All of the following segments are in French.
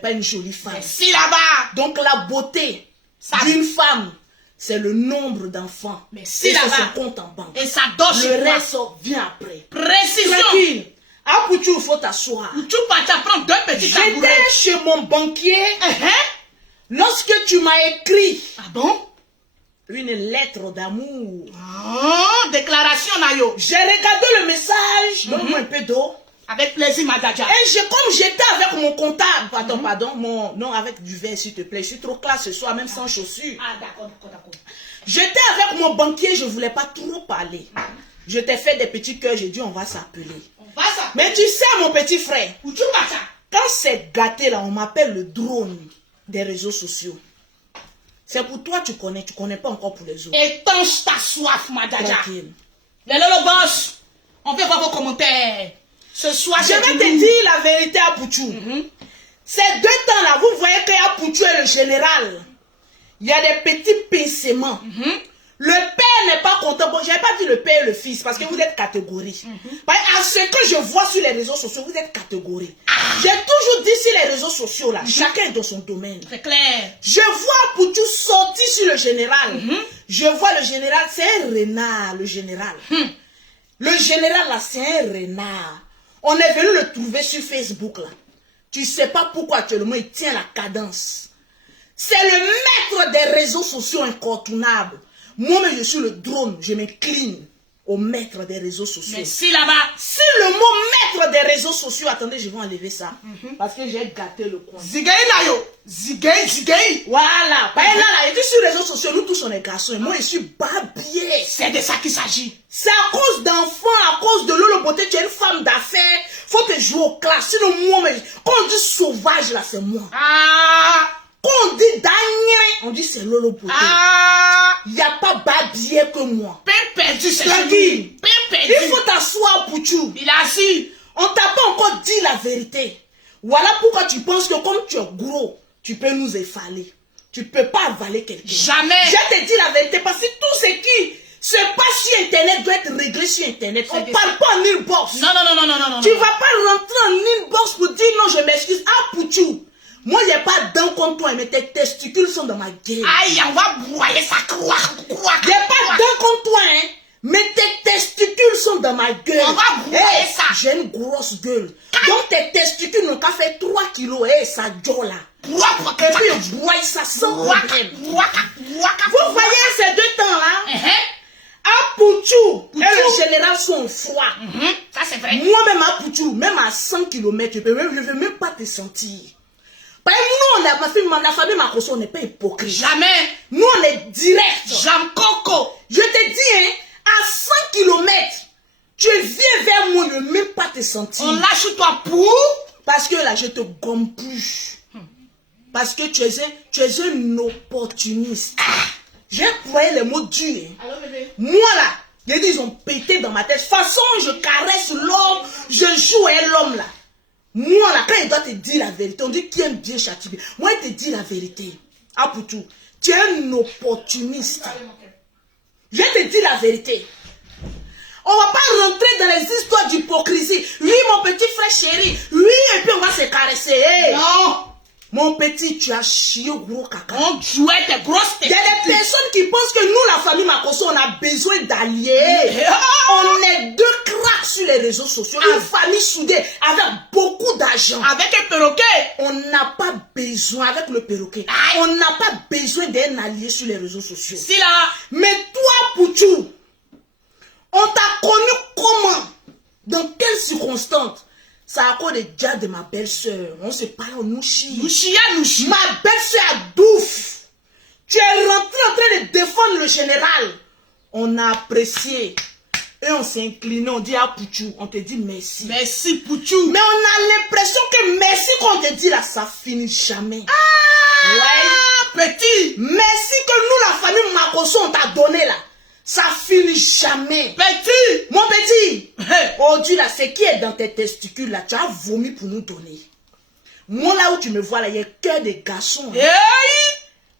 Pas une jolie femme. Mais si là-bas. Donc la beauté d'une femme, c'est le nombre d'enfants. Mais si là-bas. C'est son compte en banque. Et ça doche. Le reste vient après. Précision. Tranquille. À Pouchou, il faut t'asseoir. Tu vas prendre 2 petits tabourets. J'étais chez mon banquier. Lorsque tu m'as écrit. Ah bon? Une lettre d'amour. Oh, déclaration Nayo. J'ai regardé le message. Donne-moi un peu d'eau. Avec plaisir, Madadja. Et comme j'étais avec mon comptable, pardon, non, avec du verre, s'il te plaît. Je suis trop classe ce soir, même sans chaussures. Ah, d'accord. J'étais avec mon banquier, je ne voulais pas trop parler. Je t'ai fait des petits cœurs, j'ai dit on va s'appeler. Mais tu sais, mon petit frère, quand c'est gâté là, on m'appelle le drone des réseaux sociaux. C'est pour toi, tu connais pas encore pour les autres. Étanche ta soif, Madadja. Tranquille. Les Lolo Boss, on veut voir vos commentaires. Ce soir, je vais te dire la vérité à Pouchou. Ces 2 temps-là, vous voyez qu'à Pouchou est le général. Il y a des petits pincements. Le père n'est pas content. Bon, je n'avais pas dit le père et le fils parce que vous êtes catégorie. À ce que je vois sur les réseaux sociaux, vous êtes catégorie. J'ai toujours dit sur les réseaux sociaux, là, chacun est dans son domaine. C'est clair. Je vois Pouchou sortir sur le général. Je vois le général, c'est un renard, le général. Le général, là, c'est un renard. On est venu le trouver sur Facebook, là. Tu sais pas pourquoi actuellement il tient la cadence. C'est le maître des réseaux sociaux incontournables. Moi-même, je suis le drone. Je m'incline au maître des réseaux sociaux. Mais si là-bas. Si le mot maître des réseaux sociaux, attendez, je vais enlever ça. Parce que j'ai gâté le coin. Zigay Nayo. Zigay. Voilà. Bah, là, il dit sur les réseaux sociaux, nous tous on est garçons. Et moi, je suis babier. C'est de ça qu'il s'agit. C'est à cause d'enfants, à cause de Lolo Beauté, tu es une femme d'affaires. Faut te jouer aux classes. Sinon, moi, quand on dit sauvage, là, c'est moi. Quand on dit Daniel, on dit c'est Lolo Beauté. Il n'y a pas babier que moi. Pain perdu, c'est tranquille. Perdu. Il faut t'asseoir, Pouchou. Il a assis. On t'a pas encore dit la vérité. Voilà pourquoi tu penses que comme tu es gros, tu peux nous effaler. Tu peux pas avaler quelqu'un. Jamais. Je te dis la vérité parce que tout ce qui se passe sur Internet doit être réglé sur Internet. On ne parle pas en inbox. Non. Tu vas pas rentrer en inbox pour dire non, je m'excuse. Ah, Pouchou. Moi, il n'y a pas dents comme toi, mais tes testicules sont dans ma gueule. Aïe, on va broyer ça. Il n'y a pas dents comme toi, hein. Mais tes testicules sont dans ma gueule. On va broyer ça. J'ai une grosse gueule. Donc tes testicules n'ont qu'à faire 3 kilos. Et ça joue là. Et puis on broye ça sans problème. Vous voyez ces 2 temps-là? À Pouchou et le général sont froids. Ça c'est vrai. Moi-même à Pouchou, même à 100 km, je ne veux même pas te sentir. Nous, la famille Makoso, on n'est pas hypocrite. Jamais. Nous, on est direct. Jam Coco. Je te dis, hein, à 100 km, tu viens vers moi, je ne veux même pas te sentir. On lâche toi pour? Parce que là, je te gomme plus. Parce que tu es un opportuniste. J'ai employé les mots durs. Hein. Allô, bébé. Moi, là, j'ai dit, ils ont pété dans ma tête. De toute façon, je caresse l'homme, je joue à l'homme, là. Moi, là, quand il doit te dire la vérité, on dit qui aime bien châtie. Moi, il te dit la vérité. Ah, Pouchou, tu es un opportuniste. Je te dis la vérité. On va pas rentrer dans les histoires d'hypocrisie. Oui, mon petit frère chéri. Oui, et puis on va se caresser. Hey. Non. Mon petit, tu as chié gros caca. On jouait des grosses têtes. Il y a des personnes qui pensent que nous, la famille Makoso, on a besoin d'alliés. On est 2 cracks sur les réseaux sociaux. Une famille soudée avec beaucoup d'argent. Avec un perroquet. On n'a pas besoin, avec le perroquet, on n'a pas besoin d'un allié sur les réseaux sociaux. Si là. Mais toi, Pouchou, on t'a connu comment? Dans quelles circonstances? C'est à cause des gars de ma belle-sœur. On se parle en Nouchi. Ma belle-sœur a douf. Tu es rentré en train de défendre le général. On a apprécié. Et on s'est incliné. On dit à Pouchou. On te dit merci. Merci, Pouchou. Mais on a l'impression que merci qu'on te dit là, ça finit jamais. Petit. Merci que nous, la famille Makoso, on t'a donné là. Ça finit jamais. Petit. Mon petit. Oh Dieu là, ce qui est dans tes testicules là, tu as vomi pour nous donner. Moi là où tu me vois là, il y a que des garçons. Hey.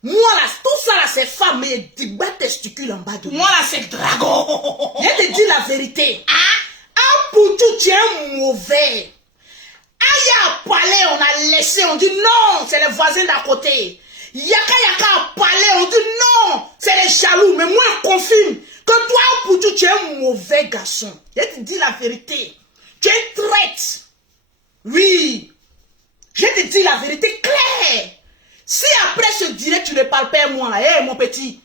Moi là, tout ça là, c'est femme, mais il y a des bas testicules en bas de moi. Moi là, c'est dragon. Je te dis la vérité. Ah, Pouchou, tu es mauvais. À il y a un palais, on a laissé, on dit non, c'est les voisins d'à côté. Yaka un palais, on dit non, c'est les jaloux. Mais moi, je confirme que toi, Poutou, tu es un mauvais garçon. Je te dis la vérité. Tu es traite. Oui. Je te dis la vérité claire. Si après ce direct, tu ne parles pas à moi, là, hey, mon petit,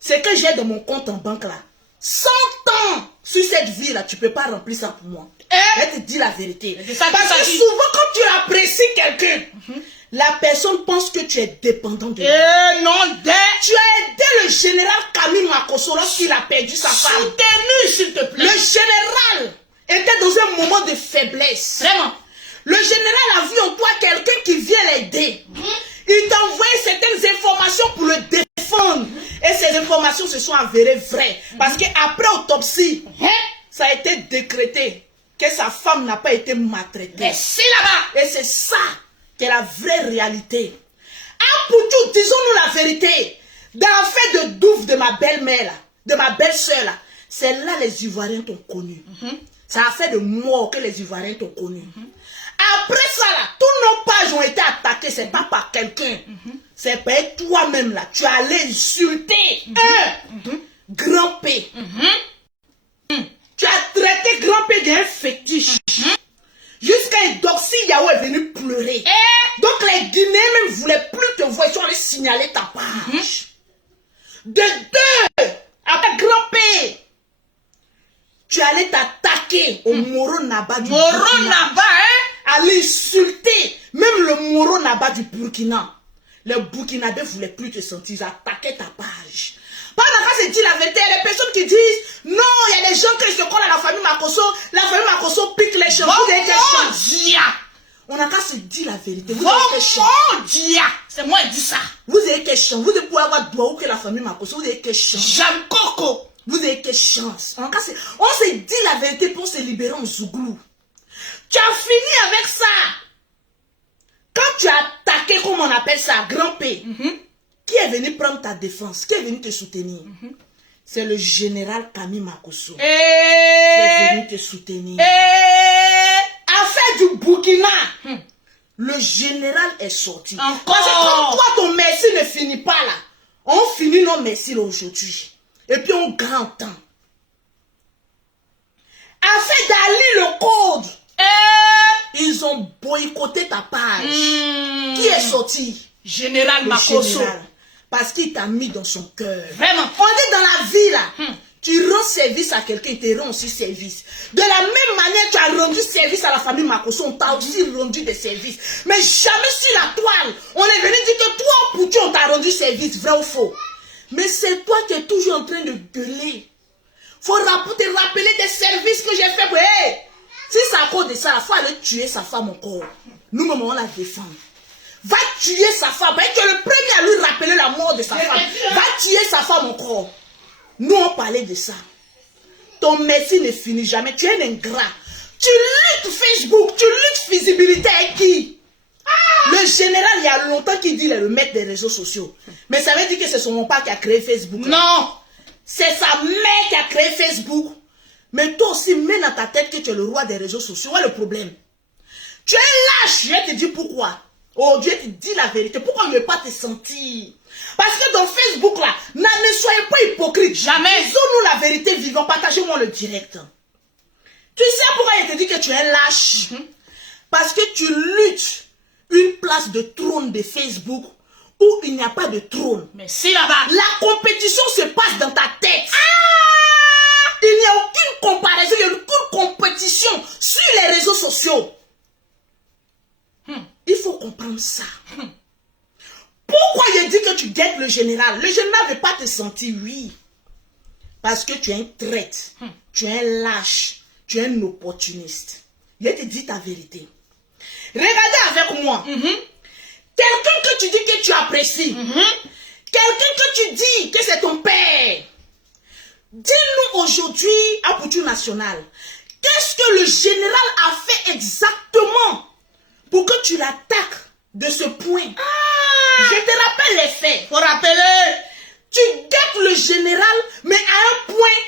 c'est que j'ai dans mon compte en banque, là. 100 ans sur cette vie, là, tu ne peux pas remplir ça pour moi. Je te dis la vérité. Parce que souvent, quand tu apprécies quelqu'un, la personne pense que tu es dépendant de lui. Non, tu as aidé le général Camille Makosso lorsqu'il a perdu sa femme. Soutenu, s'il te plaît. Le général était dans un moment de faiblesse. Vraiment. Le général a vu en toi quelqu'un qui vient l'aider. Il t'a envoyé certaines informations pour le défendre. Et ces informations se sont avérées vraies. Parce qu'après autopsie, ça a été décrété que sa femme n'a pas été maltraitée. Mais c'est là-bas. Et c'est ça qui est la vraie réalité. Ah, Poutou, disons-nous la vérité. Dans l'affaire de Douf de ma belle-mère, de ma belle-sœur, c'est là les Ivoiriens t'ont connu. C'est l'affaire de mort que les Ivoiriens t'ont connu. Après ça, là, tous nos pages ont été attaquées. C'est pas par quelqu'un. C'est par toi-même, là. Tu allais insulter Grand P. Tu as traité Grand P d'un fétiche. Jusqu'à Doxy Yao est venu pleurer. Donc les Guinéens même voulaient plus te voir. Ils sont allés signaler ta page. De deux, après Grand P, tu allais t'attaquer au Moro Naba du Burkina. Moro Naba, Aller insulter même le Moro Naba du Burkina. Les Burkinabés ne voulaient plus te sentir. Ils attaquaient ta page. Pendant qu'on se dit la vérité, il y a des personnes qui disent non, il y a des gens qui se collent à la famille Makosso. La famille Makosso pique les cheveux. Vous avez quel chance? On n'a qu'à se dire la vérité. Vous avez quel chance? C'est moi qui dis ça. Vous avez quelle chance? Vous devez pouvoir avoir droit ou que la famille Makosso. Vous avez quelle chance? J'aime Coco. Vous avez quelle chance? On se dit la vérité pour se libérer en Zouglou. Tu as fini avec ça. Quand tu as attaqué, comme on appelle ça, Grand P, qui est venu prendre ta défense? Qui est venu te soutenir? C'est le général Camille Makosso. Qui est venu te soutenir. Affaire du Burkina. Le général est sorti. Encore. Parce que comme toi, ton merci ne finit pas là. On finit nos merci là aujourd'hui. Et puis on gagne temps. Affaire d'Ali le code. Ils ont boycotté ta page. Qui est sorti? Général Makosso. Parce qu'il t'a mis dans son cœur. Vraiment. On dit dans la vie là. Tu rends service à quelqu'un, il te rend aussi service. De la même manière, tu as rendu service à la famille Makosso, on t'a aussi rendu des services. Mais jamais sur la toile, on est venu dire que toi, Poutou, on t'a rendu service, vrai ou faux. Mais c'est toi qui es toujours en train de gueuler. Faut te rappeler des services que j'ai fait pour hey, si c'est à cause de ça, il faut aller tuer sa femme encore. Nous-mêmes, on la défend. Va tuer sa femme. Tu es le premier à lui rappeler la mort de sa femme. Va tuer sa femme encore. Nous, on parlait de ça. Ton merci ne finit jamais. Tu es un ingrat. Tu luttes Facebook, tu luttes visibilité avec qui? Le général, il y a longtemps qu'il dit qu'il est le maître des réseaux sociaux. Mais ça veut dire que c'est son père qui a créé Facebook. Non. C'est sa mère qui a créé Facebook. Mais toi aussi, mets dans ta tête que tu es le roi des réseaux sociaux. Où est le problème? Tu es lâche. Je vais te dire pourquoi. Oh, Dieu te dit la vérité. Pourquoi ne veux pas te sentir? Parce que dans Facebook, là, ne soyez pas hypocrite. Jamais. Disons-nous la vérité vivant. Partagez-moi le direct. Tu sais pourquoi il te dit que tu es lâche? Parce que tu luttes une place de trône de Facebook où il n'y a pas de trône. Mais c'est là-bas. La compétition se passe dans ta tête. Il n'y a aucune comparaison, il n'y a aucune compétition sur les réseaux sociaux. Il faut comprendre ça. Pourquoi il dit que tu guettes le général? Le général ne veut pas te sentir, oui. Parce que tu es un traître, tu es un lâche, tu es un opportuniste. Il te dit ta vérité. Regardez avec moi. Quelqu'un que tu dis que tu apprécies. Quelqu'un que tu dis que c'est ton père. Dis-nous aujourd'hui à Poutou National, qu'est-ce que le général a fait exactement pour que tu l'attaques de ce point? Je te rappelle les faits. Faut rappeler. Tu guettes le général, mais à un point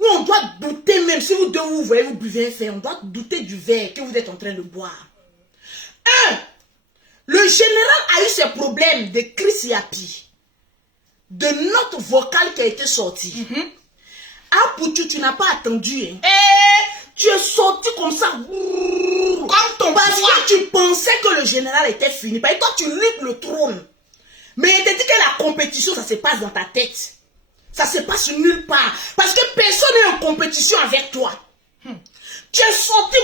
où on doit douter, même si vous deux vous voyez, vous buvez un verre, on doit douter du verre que vous êtes en train de boire. Le général a eu ses problèmes de Chris Yapi, de note vocale qui a été sortie. Ah, Poutou, tu n'as pas attendu. Hein. Tu es sorti comme ça. Comme ton parce poids. que tu pensais que le général était fini. Parce que toi, tu luttes le trône. Mais il t'a dit que la compétition, ça se passe dans ta tête. Ça se passe nulle part. Parce que personne n'est en compétition avec toi. Tu es sorti,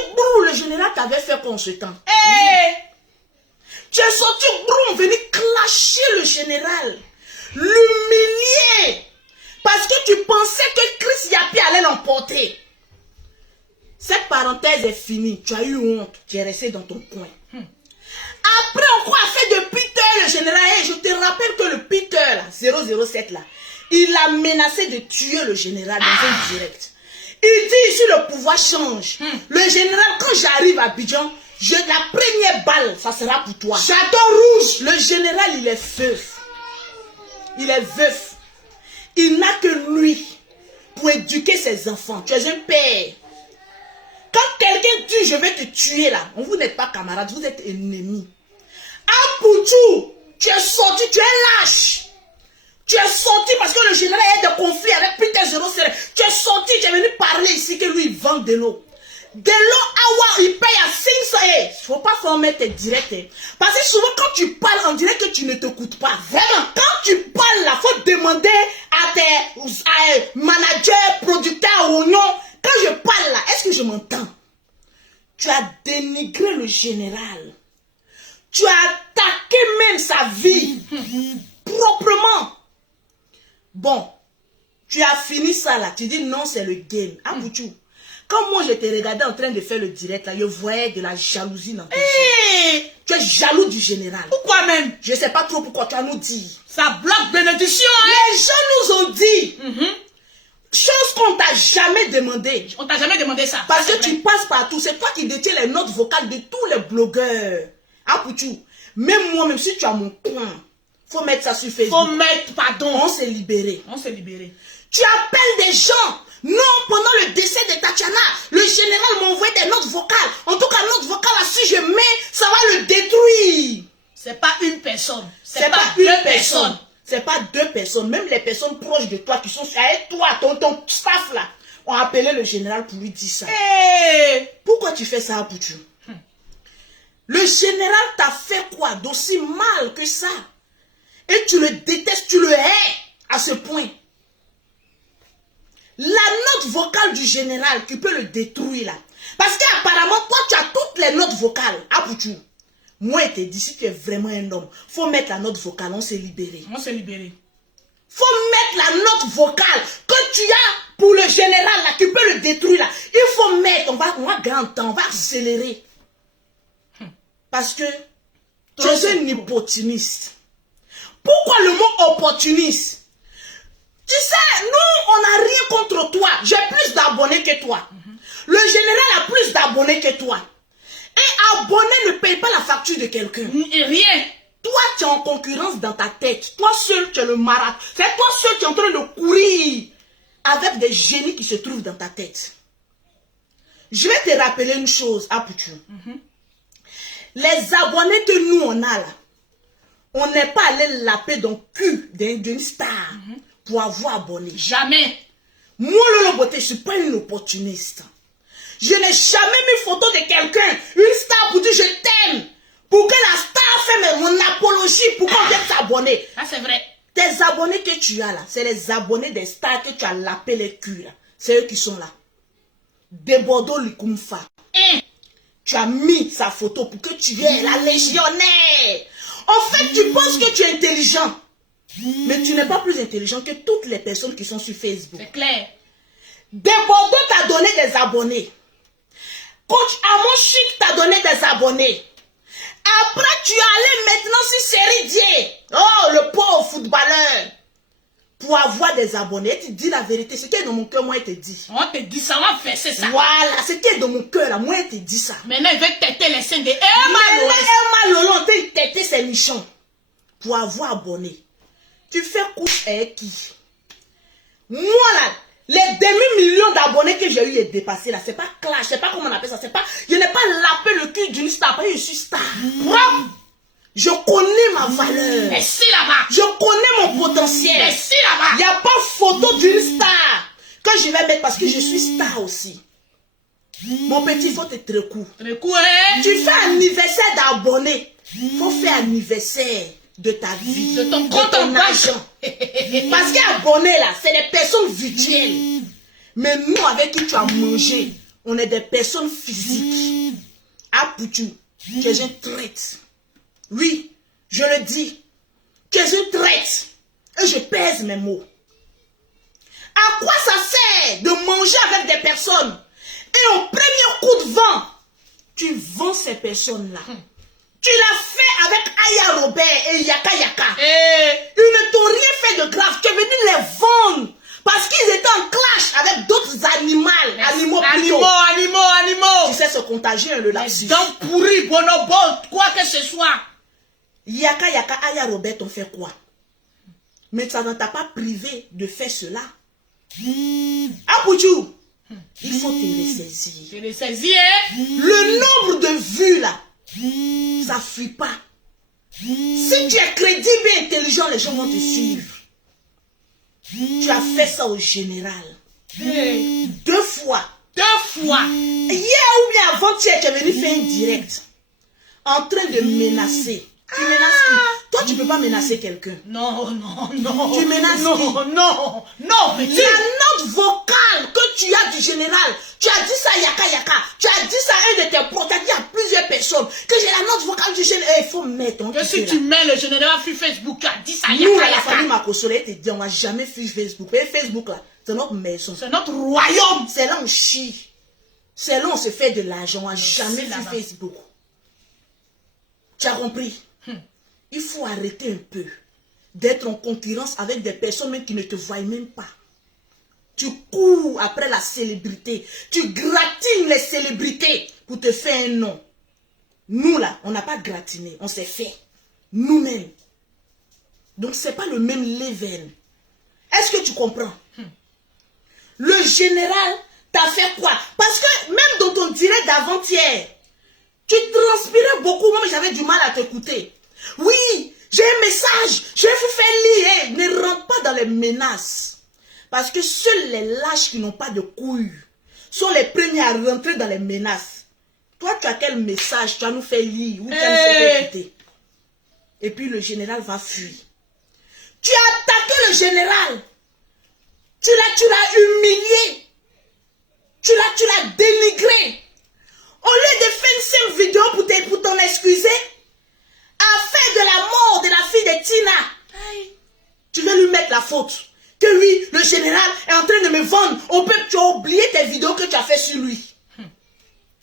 le général t'avait fait consultant. Tu es sorti, venu clasher le général. L'humilier. Parce que tu pensais que Chris Yapi allait l'emporter. Cette parenthèse est finie. Tu as eu honte. Tu es resté dans ton coin. Après, on a fait de Peter, le général. Et je te rappelle que le Peter, là, 007, là, il a menacé de tuer le général dans un direct. Il dit ici, le pouvoir change. Le général, quand j'arrive à Abidjan, la première balle, ça sera pour toi. Château rouge. Le général, il est veuf. Il est veuf. Il n'a que lui pour éduquer ses enfants. Tu es un père. Quand quelqu'un dit je vais te tuer là, vous n'êtes pas camarades, vous êtes ennemis. Ah Poutou, tu es sorti, tu es lâche. Tu es sorti parce que le général a des conflits avec Peter 07. Tu es sorti, tu es venu parler ici que lui il vend de l'eau. De l'eau, il paye à 500. Il ne faut pas former tes directs. Hein. Parce que souvent quand tu parles, on dirait que tu ne t'écoutes pas. Vraiment, quand tu parles là, il faut demander à tes managers, producteurs, oignons. Quand je parle là, est-ce que je m'entends? Tu as dénigré le général. Tu as attaqué même sa vie. Proprement. Bon, tu as fini ça là. Tu dis non, c'est le game. Ah, Poutou. Quand moi je te regardais en train de faire le direct là, je voyais de la jalousie dans tes yeux. Tu es jaloux du général. Pourquoi même? Je ne sais pas trop pourquoi tu as nous dit. Ça bloque bénédiction. Les gens nous ont dit. Chose qu'on t'a jamais demandé. On t'a jamais demandé ça. Parce que tu passes partout. C'est toi qui détiens les notes vocales de tous les blogueurs. Ah, Poutou. Même moi, même si tu as mon coin, faut mettre ça sur Facebook. Faut mettre, pardon. On s'est libéré. On s'est libéré. Tu appelles des gens. Non, pendant le décès de Tatiana, le général m'a envoyé des notes vocales. En tout cas, notes vocales, là, si je mets, ça va le détruire. C'est pas une personne. C'est pas une personne. C'est pas deux personnes. Même les personnes proches de toi qui sont avec toi, ton staff là, ont appelé le général pour lui dire ça. Pourquoi tu fais ça, Poutou? Le général t'a fait quoi d'aussi mal que ça? Et tu le détestes, tu le hais à ce point. La note vocale du général qui peut le détruire là. Parce qu'apparemment, toi, tu as toutes les notes vocales. Ah, Poutou. Moi, je te dis, si tu es vraiment un homme, faut mettre la note vocale, on s'est libéré. On s'est libéré. Faut mettre la note vocale que tu as pour le général là, qui peut le détruire là. Il faut mettre, on va grand temps, on va accélérer. Parce que tu es un opportuniste. Pourquoi le mot opportuniste? Tu sais, nous, on n'a rien contre toi. J'ai plus d'abonnés que toi. Le général a plus d'abonnés que toi. Un abonné ne paye pas la facture de quelqu'un. Rien. Toi, tu es en concurrence dans ta tête. Toi seul, tu es le marathon. C'est toi seul qui es en train de courir avec des génies qui se trouvent dans ta tête. Je vais te rappeler une chose, Poutou. Les abonnés que nous, on a là, on n'est pas allé laper dans le cul d'une star pour avoir abonné. Jamais. Moi, Lolo Beauté, je ne suis pas une opportuniste. Je n'ai jamais mis photo de quelqu'un, une star pour dire je t'aime. Pour que la star fait mon apologie pour qu'on vienne s'abonner. Ça, c'est vrai. Tes abonnés que tu as là, c'est les abonnés des stars que tu as lapé les culs là. C'est eux qui sont là. De Bordeaux Likumfa. Tu as mis sa photo pour que tu aies la légionnaire. En fait, tu penses que tu es intelligent. Mais tu n'es pas plus intelligent que toutes les personnes qui sont sur Facebook. C'est clair. De Bordeaux t'a donné des abonnés. Coach Amon Chic t'a donné des abonnés. Après, tu es allé maintenant sur Série Dié. Oh, le pauvre footballeur. Pour avoir des abonnés. Tu dis la vérité. Ce qui est dans mon cœur, moi, je te dis. On te dit ça, on va faire ça. Voilà, ce qui est dans mon cœur, là, moi, je te dis ça. Maintenant, il veut têter les seins de Emma Lolo, tu têter ses nichons. Pour avoir abonné. Tu fais couche avec qui? Moi, là, Les demi-millions d'abonnés que j'ai eu et dépassés là, c'est pas clash, c'est pas comment on appelle ça, c'est pas, je n'ai pas lapé le cul d'une star, parce que je suis star. Je connais ma valeur. Merci là-bas. Je connais mon potentiel. Merci là-bas. Il n'y a pas photo d'une star que je vais mettre parce que je suis star aussi. Mon petit, il faut être très court. Très court, hein? Tu fais anniversaire d'abonnés. Il faut faire anniversaire de ta vie. De ton compte en argent. Parce qu'abonnés là, c'est des personnes virtuelles. Mais nous, avec qui tu as mangé, on est des personnes physiques. À Poutou, tu es un traître. Oui, je le dis. Tu es une traite. Et je pèse mes mots. À quoi ça sert de manger avec des personnes et au premier coup de vent, tu vends ces personnes-là. Tu l'as fait avec Aya Robert et Yaka Yaka. Ils ne t'ont rien fait de grave. Tu es venu les vendre parce qu'ils étaient en clash avec d'autres animaux plutôt. Animaux. Tu sais ce contagieux, le lapsus. Dents pourries, bonobo, quoi que ce soit. Yaka Yaka, Aya Robert t'ont fait quoi? Mais ça ne t'a pas privé de faire cela. Apouchou, il faut te ressaisir. Je le saisis, hein? Le nombre de vues là, ça fuit pas. Si tu es crédible et intelligent, les gens vont te suivre. Tu as fait ça au général. 2 fois. 2 fois. Hier ou bien avant-hier, tu es venu faire un direct. En train de menacer. Tu menaces qui? Toi, tu ne peux pas menacer quelqu'un. Non. Tu menaces qui? Non, petit. La note vocale que tu as du général, tu as dit ça à Yaka Yaka, tu as dit ça à un de tes proches, tu as dit à plusieurs personnes que j'ai la note vocale du général. Il faut mettre ton que si tu mets le général sur Facebook, tu as dit ça à Yaka Nous, Yaka. la famille Makosole, te dit, on va jamais fuir Facebook. Et Facebook là, c'est notre maison. C'est notre royaume. C'est là où on chie. C'est là où on se fait de l'argent. On va jamais fuir Facebook. Tu as compris? Il faut arrêter un peu d'être en concurrence avec des personnes même qui ne te voient même pas. Tu cours après la célébrité. Tu gratines les célébrités pour te faire un nom. Nous là, on n'a pas gratiné. On s'est fait. Nous-mêmes. Donc c'est pas le même level. Est-ce que tu comprends? Le général t'a fait quoi? Parce que même dans ton direct d'avant-hier, tu transpirais beaucoup. Moi, j'avais du mal à t'écouter. Oui, j'ai un message. Je vais vous faire lire. Ne rentre pas dans les menaces. Parce que seuls les lâches qui n'ont pas de couilles sont les premiers à rentrer dans les menaces. Toi, tu as quel message? Tu vas nous faire lire ou tu vas nous faire écouter? Et puis le général va fuir. Tu as attaqué le général. Tu l'as humilié. Tu l'as dénigré. Au lieu de faire une simple vidéo pour t'en excuser, à faire de la mort de la fille de Tina, tu veux lui mettre la faute. Que oui, le général est en train de me vendre. Au peuple, tu as oublié tes vidéos que tu as fait sur lui.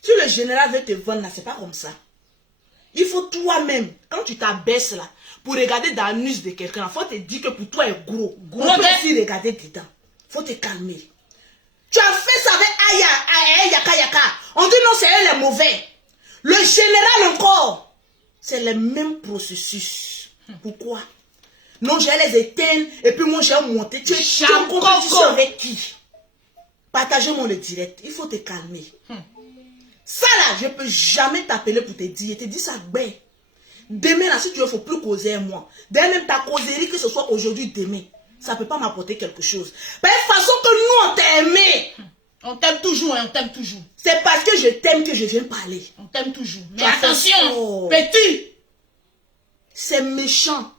Si le général veut te vendre là, c'est pas comme ça. Il faut toi-même, quand tu t'abaisses là, pour regarder dans l'anus de quelqu'un, il faut te dire que pour toi est gros. On peut aussi regarder dedans. Il faut te calmer. Tu as fait ça avec Aya, Yaka Yaka. On dit non, c'est eux les mauvais. Le général encore, c'est le même processus. Pourquoi? Non, je vais les éteindre et puis moi j'ai monté. Tu es en compétition avec qui? Partagez-moi le direct. Il faut te calmer. Ça là, je ne peux jamais t'appeler pour te dire. Je te dis ça, ben. Demain là, si tu veux, il ne faut plus causer avec moi. Dès même ta causerie, que ce soit aujourd'hui, demain, ça ne peut pas m'apporter quelque chose. De la façon que nous, on t'a aimé. On t'aime toujours, hein, on t'aime toujours. C'est parce que je t'aime que je viens parler. On t'aime toujours. Mais attention, petit. C'est méchant.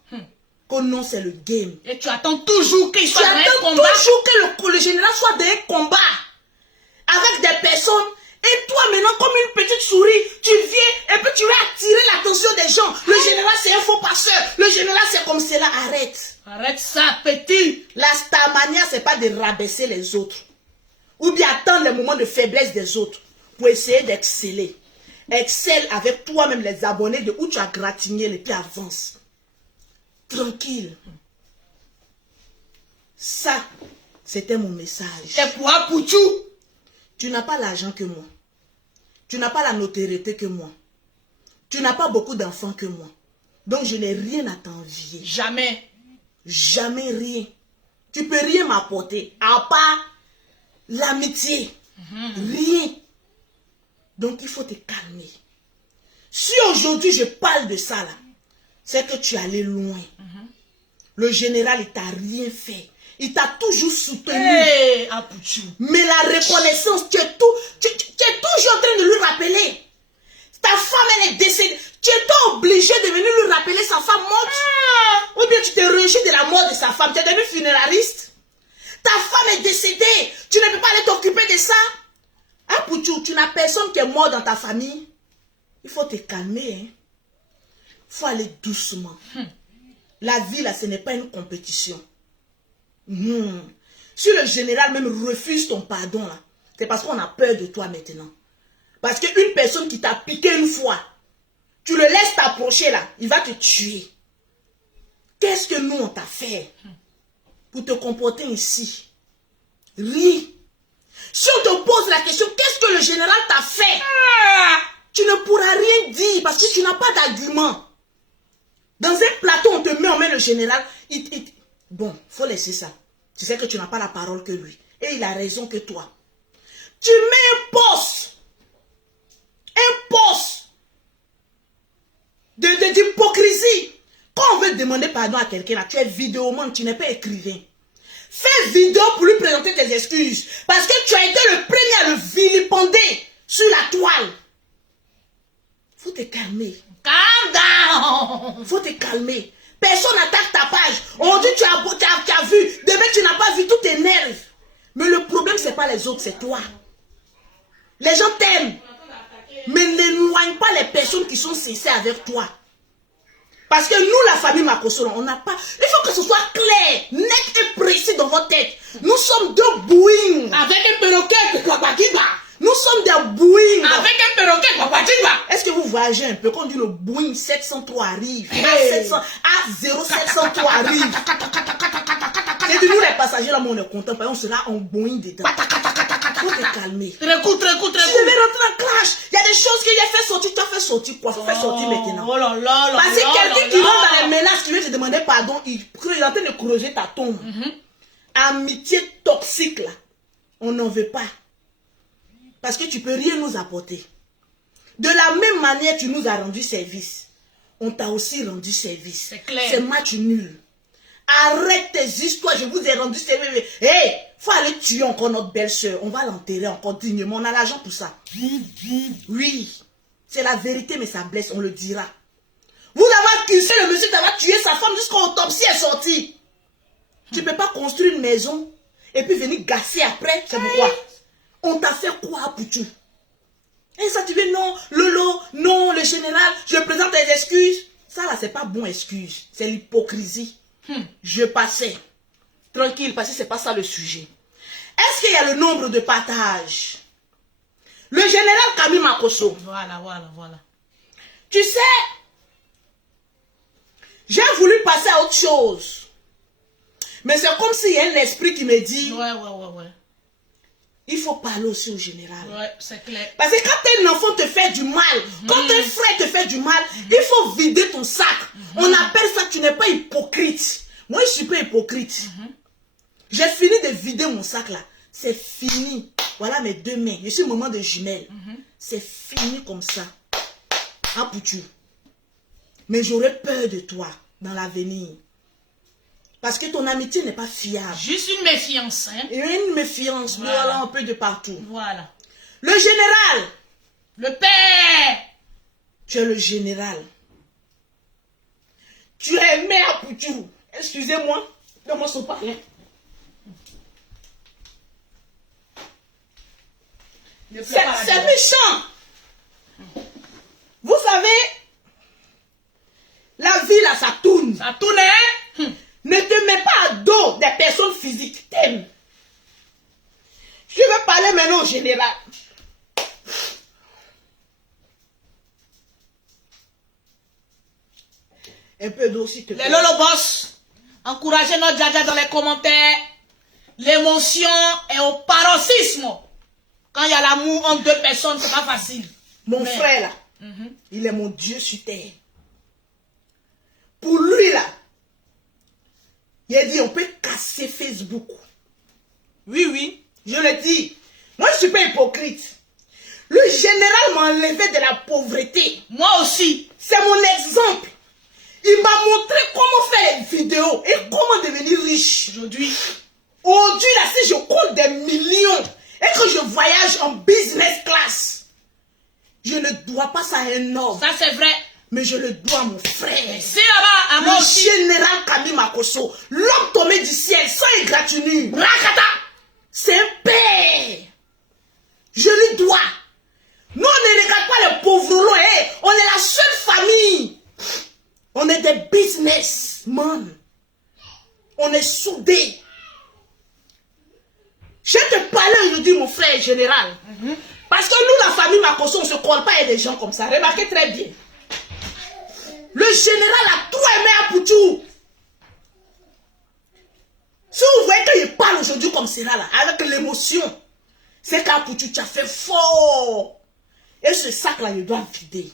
Que non, c'est le game. Et tu attends toujours qu'il soit dans un combat. Tu attends toujours que le général soit dans un combat. Avec des personnes. Et toi, maintenant, comme une petite souris, tu viens et puis tu vas attirer l'attention des gens. Le général, c'est un faux passeur. Le général, c'est comme cela. Arrête. Arrête ça, petit. La starmania, c'est pas de rabaisser les autres. Ou bien attendre les moments de faiblesse des autres pour essayer d'exceller. Excelle avec toi-même les abonnés de où tu as gratigné et puis avance. Tranquille. Ça, c'était mon message. C'est pour Apouchou. Tu n'as pas l'argent que moi. Tu n'as pas la notoriété que moi. Tu n'as pas beaucoup d'enfants que moi. Donc je n'ai rien à t'envier. Jamais. Jamais rien. Tu peux rien m'apporter. À part l'amitié, rien. Donc, il faut te calmer. Si aujourd'hui, je parle de ça, là, c'est que tu es allé loin. Le général, il t'a rien fait. Il t'a toujours soutenu. Hey, mais la reconnaissance, tu es toujours en train de lui rappeler. Ta femme, elle est décédée. Tu es obligé de venir lui rappeler sa femme morte. Ou bien tu t'es rejeté de la mort de sa femme. Tu es devenu funérariste. Ta femme est décédée. Tu ne peux pas aller t'occuper de ça. Ah, Pouchou, tu n'as personne qui est mort dans ta famille. Il faut te calmer. Il faut aller doucement. La vie, là, ce n'est pas une compétition. Si le général même refuse ton pardon, là, c'est parce qu'on a peur de toi maintenant. Parce qu'une personne qui t'a piqué une fois, tu le laisses t'approcher là, il va te tuer. Qu'est-ce que nous on t'a fait pour te comporter ici? Rien. Si on te pose la question, qu'est-ce que le général t'a fait? Tu ne pourras rien dire parce que tu n'as pas d'argument. Dans un plateau, on met le général. Bon, faut laisser ça. Tu sais que tu n'as pas la parole que lui. Et il a raison que toi. Tu mets un poste d'hypocrisie. Quand on veut demander pardon à quelqu'un, là, tu es vidéoman, tu n'es pas écrivain. Fais vidéo pour lui présenter tes excuses. Parce que tu as été le premier à le vilipender sur la toile. Faut te calmer. Calm down. Faut te calmer. Personne n'attaque ta page. Aujourd'hui, tu as vu. Demain, tu n'as pas vu, tout t'énerve. Mais le problème, ce n'est pas les autres, c'est toi. Les gens t'aiment. Mais n'éloigne pas les personnes qui sont sincères avec toi. Parce que nous, la famille Makosolo, on n'a pas... Il faut que ce soit clair, net et précis dans votre tête. Nous sommes deux bouings. Avec un perroquet, Kwabakiba. Nous sommes des bouings. Avec un perroquet, Kwabakiba. Est-ce que vous voyagez un peu quand on dit le Boeing 703 arrive? Hey. A0703 arrive. Et de nous, les passagers, là, on est contents. On sera en Boeing dedans. Faut te calmer. Très court. Tu devais rentrer en clash. Il y a des choses qu'il a fait sortir. Tu as fait sortir quoi? Fais sortir maintenant. Oh là là. Parce que quelqu'un qui rentre dans les menaces, qui vient te demander pardon, il est en train de creuser ta tombe. Amitié toxique, là, on n'en veut pas. Parce que tu peux rien nous apporter. De la même manière, tu nous as rendu service. On t'a aussi rendu service. C'est clair. C'est match nul. Arrête tes histoires, je vous ai rendu service. Hé, faut aller tuer encore notre belle-sœur. On va l'enterrer encore dignement. On a l'argent pour ça. Oui, c'est la vérité, mais ça blesse, on le dira. Vous avez accusé le monsieur d'avoir tué sa femme jusqu'à l'autopsie est sortie. Tu ne peux pas construire une maison et puis venir gasser après. C'est pourquoi. On t'a fait quoi, Poutou? Et ça, tu veux, non, Lolo, non, le général, je présente des excuses. Ça, là, c'est pas bon excuse. C'est l'hypocrisie. Je passais. Tranquille, parce que c'est pas ça le sujet. Est-ce qu'il y a le nombre de partages? Le général Kami Makoso. Voilà. Tu sais, j'ai voulu passer à autre chose. Mais c'est comme s'il y a un esprit qui me dit... Ouais. Il faut parler aussi au général. Ouais, c'est clair. Parce que quand un enfant te fait du mal, quand un frère te fait du mal, il faut vider ton sac. On appelle ça, tu n'es pas hypocrite. Moi, je ne suis pas hypocrite. J'ai fini de vider mon sac là. C'est fini. Voilà mes deux mains. Je suis maman de jumelles. C'est fini comme ça. Ah, Poutou. Mais j'aurais peur de toi dans l'avenir. Parce que ton amitié n'est pas fiable. Juste une méfiance, hein. Et une méfiance, voilà un peu de partout. Voilà. Le général. Le père. Tu es le général. Tu es mère Poutou. Excusez-moi. Donne-moi son parler. C'est méchant. Vous savez, la vie là, ça tourne. Ça tourne, hein? Ne te mets pas à dos des personnes physiques. T'aimes. Je vais parler maintenant au général. Un peu d'eau, s'il te plaît. Les Lolo Boss, encouragez notre Djadia dans les commentaires. L'émotion est au paroxysme. Quand il y a l'amour entre deux personnes, c'est pas facile. Mon frère là, il est mon Dieu sur terre. Pour lui là, il a dit on peut casser Facebook. Oui. Je le dis. Moi, je ne suis pas hypocrite. Le général m'a enlevé de la pauvreté. Moi aussi. C'est mon exemple. Il m'a montré comment faire les vidéos et comment devenir riche. Aujourd'hui, là, si je compte des millions et que je voyage en business class, je ne dois pas ça à un homme. ça c'est vrai. Mais je le dois à mon frère. C'est là-bas, à moi Le aussi. général Kami Makosso, l'homme tombé du ciel sans égratignure. Rakata, c'est un père. Je lui dois. Nous, on ne regarde pas les pauvres, hein. On est la seule famille. On est des businessmen. On est soudés. Je te parlais aujourd'hui, mon frère général. Parce que nous, la famille Makosso, on ne se colle pas avec des gens comme ça. Remarquez très bien. Le général a trop aimé Apoutou. Si vous voyez qu'il parle aujourd'hui comme cela, là, avec l'émotion, c'est qu'Apoutou, tu as fait fort. Et ce sac-là, il doit vider.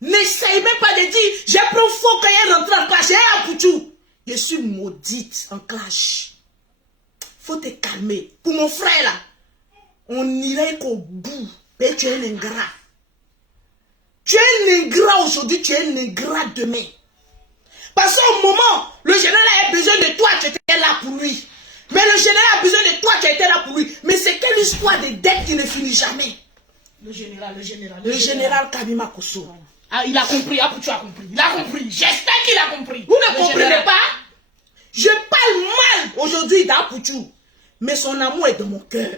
N'essaye même pas de dire, j'ai pris fort quand il est rentré en clash. J'ai Apoutou. Je suis maudite en clash. Faut te calmer. Pour mon frère, là, on irait qu'au bout. Mais tu es un ingrat. Tu es un ingrat aujourd'hui, tu es un ingrat demain. Parce qu'au moment, le général a besoin de toi, tu étais là pour lui. Mais le général a besoin de toi, tu étais là pour lui. Mais c'est quelle histoire de dette qui ne finit jamais? Le général. Le général Kami Makosso. Ah, il a compris, Apoutou a compris. Il a compris. J'espère qu'il a compris. Vous ne comprenez pas? Je parle mal aujourd'hui d'Apoutou. Mais son amour est dans mon cœur.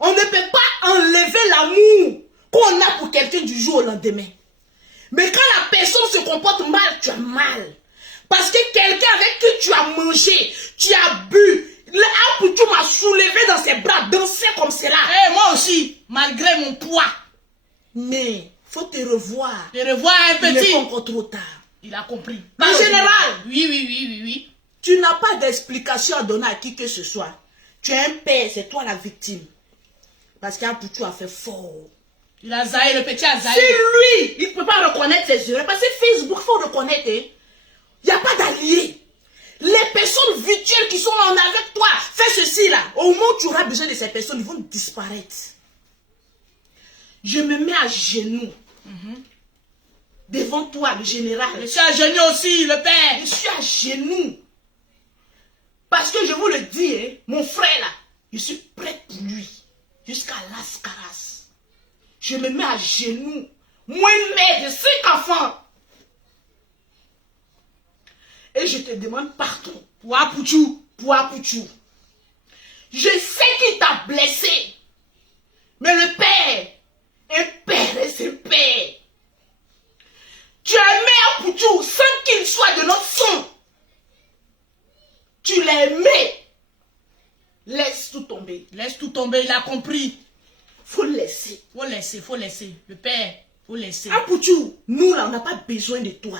On ne peut pas enlever l'amour qu'on a pour quelqu'un du jour au lendemain. Mais quand la personne se comporte mal, tu as mal. Parce que quelqu'un avec qui tu as mangé, tu as bu, Apoutou m'a soulevé dans ses bras, dansé comme cela. Eh, moi aussi, malgré mon poids. Mais faut te revoir. Je revois un Il n'est petit. pas encore trop tard. Il a compris. En général, Oui. tu n'as pas d'explication à donner à qui que ce soit. Tu es un père, c'est toi la victime. Parce qu'Apoutou a fait fort. Il a zaï, le petit a zaï. C'est lui, il ne peut pas reconnaître ses erreurs. Parce que Facebook, il faut reconnaître. Il n'y a pas d'alliés. Les personnes virtuelles qui sont en avec toi, fais ceci là. Au moment où tu auras besoin de ces personnes, ils vont disparaître. Je me mets à genoux. Devant toi, le général. Je suis à genoux aussi, le père. Je suis à genoux. Parce que je vous le dis, hein, mon frère là, je suis prête pour lui. Jusqu'à Las Caras. Je me mets à genoux. Moi, mère de 5 enfants. Et je te demande pardon. Pour Apoutou. Pour Apoutou. Je sais qu'il t'a blessé. Mais le père, un père est un père. Tu as aimé Apoutou sans qu'il soit de notre sang. Tu l'as aimé. Laisse tout tomber. Laisse tout tomber, il a compris. Faut laisser. Faut laisser. Le père, faut laisser. Apoutou, nous là, on n'a pas besoin de toi.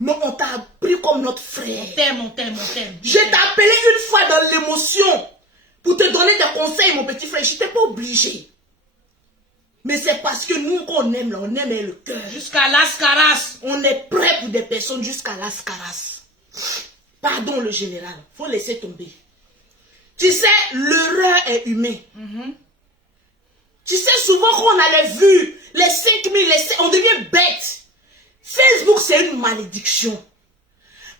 Mais on t'a appris comme notre frère. On t'aime. Je t'ai appelé une fois dans l'émotion pour te donner des conseils, mon petit frère. Je n'étais pas obligé. Mais c'est parce que nous, qu'on aime là, on aime avec le cœur. Jusqu'à Las Caras. On est prêt pour des personnes jusqu'à Las Caras. Pardon le général, faut laisser tomber. Tu sais, l'erreur est humaine. Tu sais, souvent quand on a les vues, les 5000, on devient bête. Facebook, c'est une malédiction.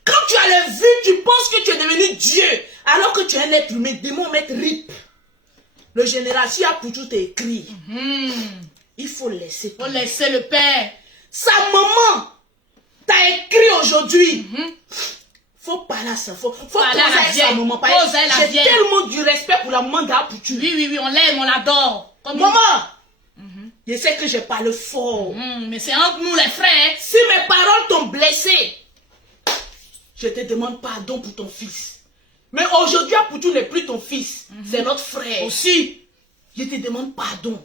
Quand tu as les vues, tu penses que tu es devenu Dieu, alors que tu es un être humain, démon, mettre rip. Le général, si Apoutou t'écrit, il faut laisser tomber. Faut laisser le père. Sa maman t'a écrit aujourd'hui. Faut parler à ça. Faut parler à la sa maman. J'ai tellement du respect pour la maman d'Apoutou. Oui, on l'aime, on l'adore. Maman, je sais que je parle fort. Mais c'est entre nous les frères. Si mes paroles t'ont blessé, je te demande pardon pour ton fils. Mais aujourd'hui, Apoutou n'est plus ton fils. C'est notre frère. Aussi. Je te demande pardon.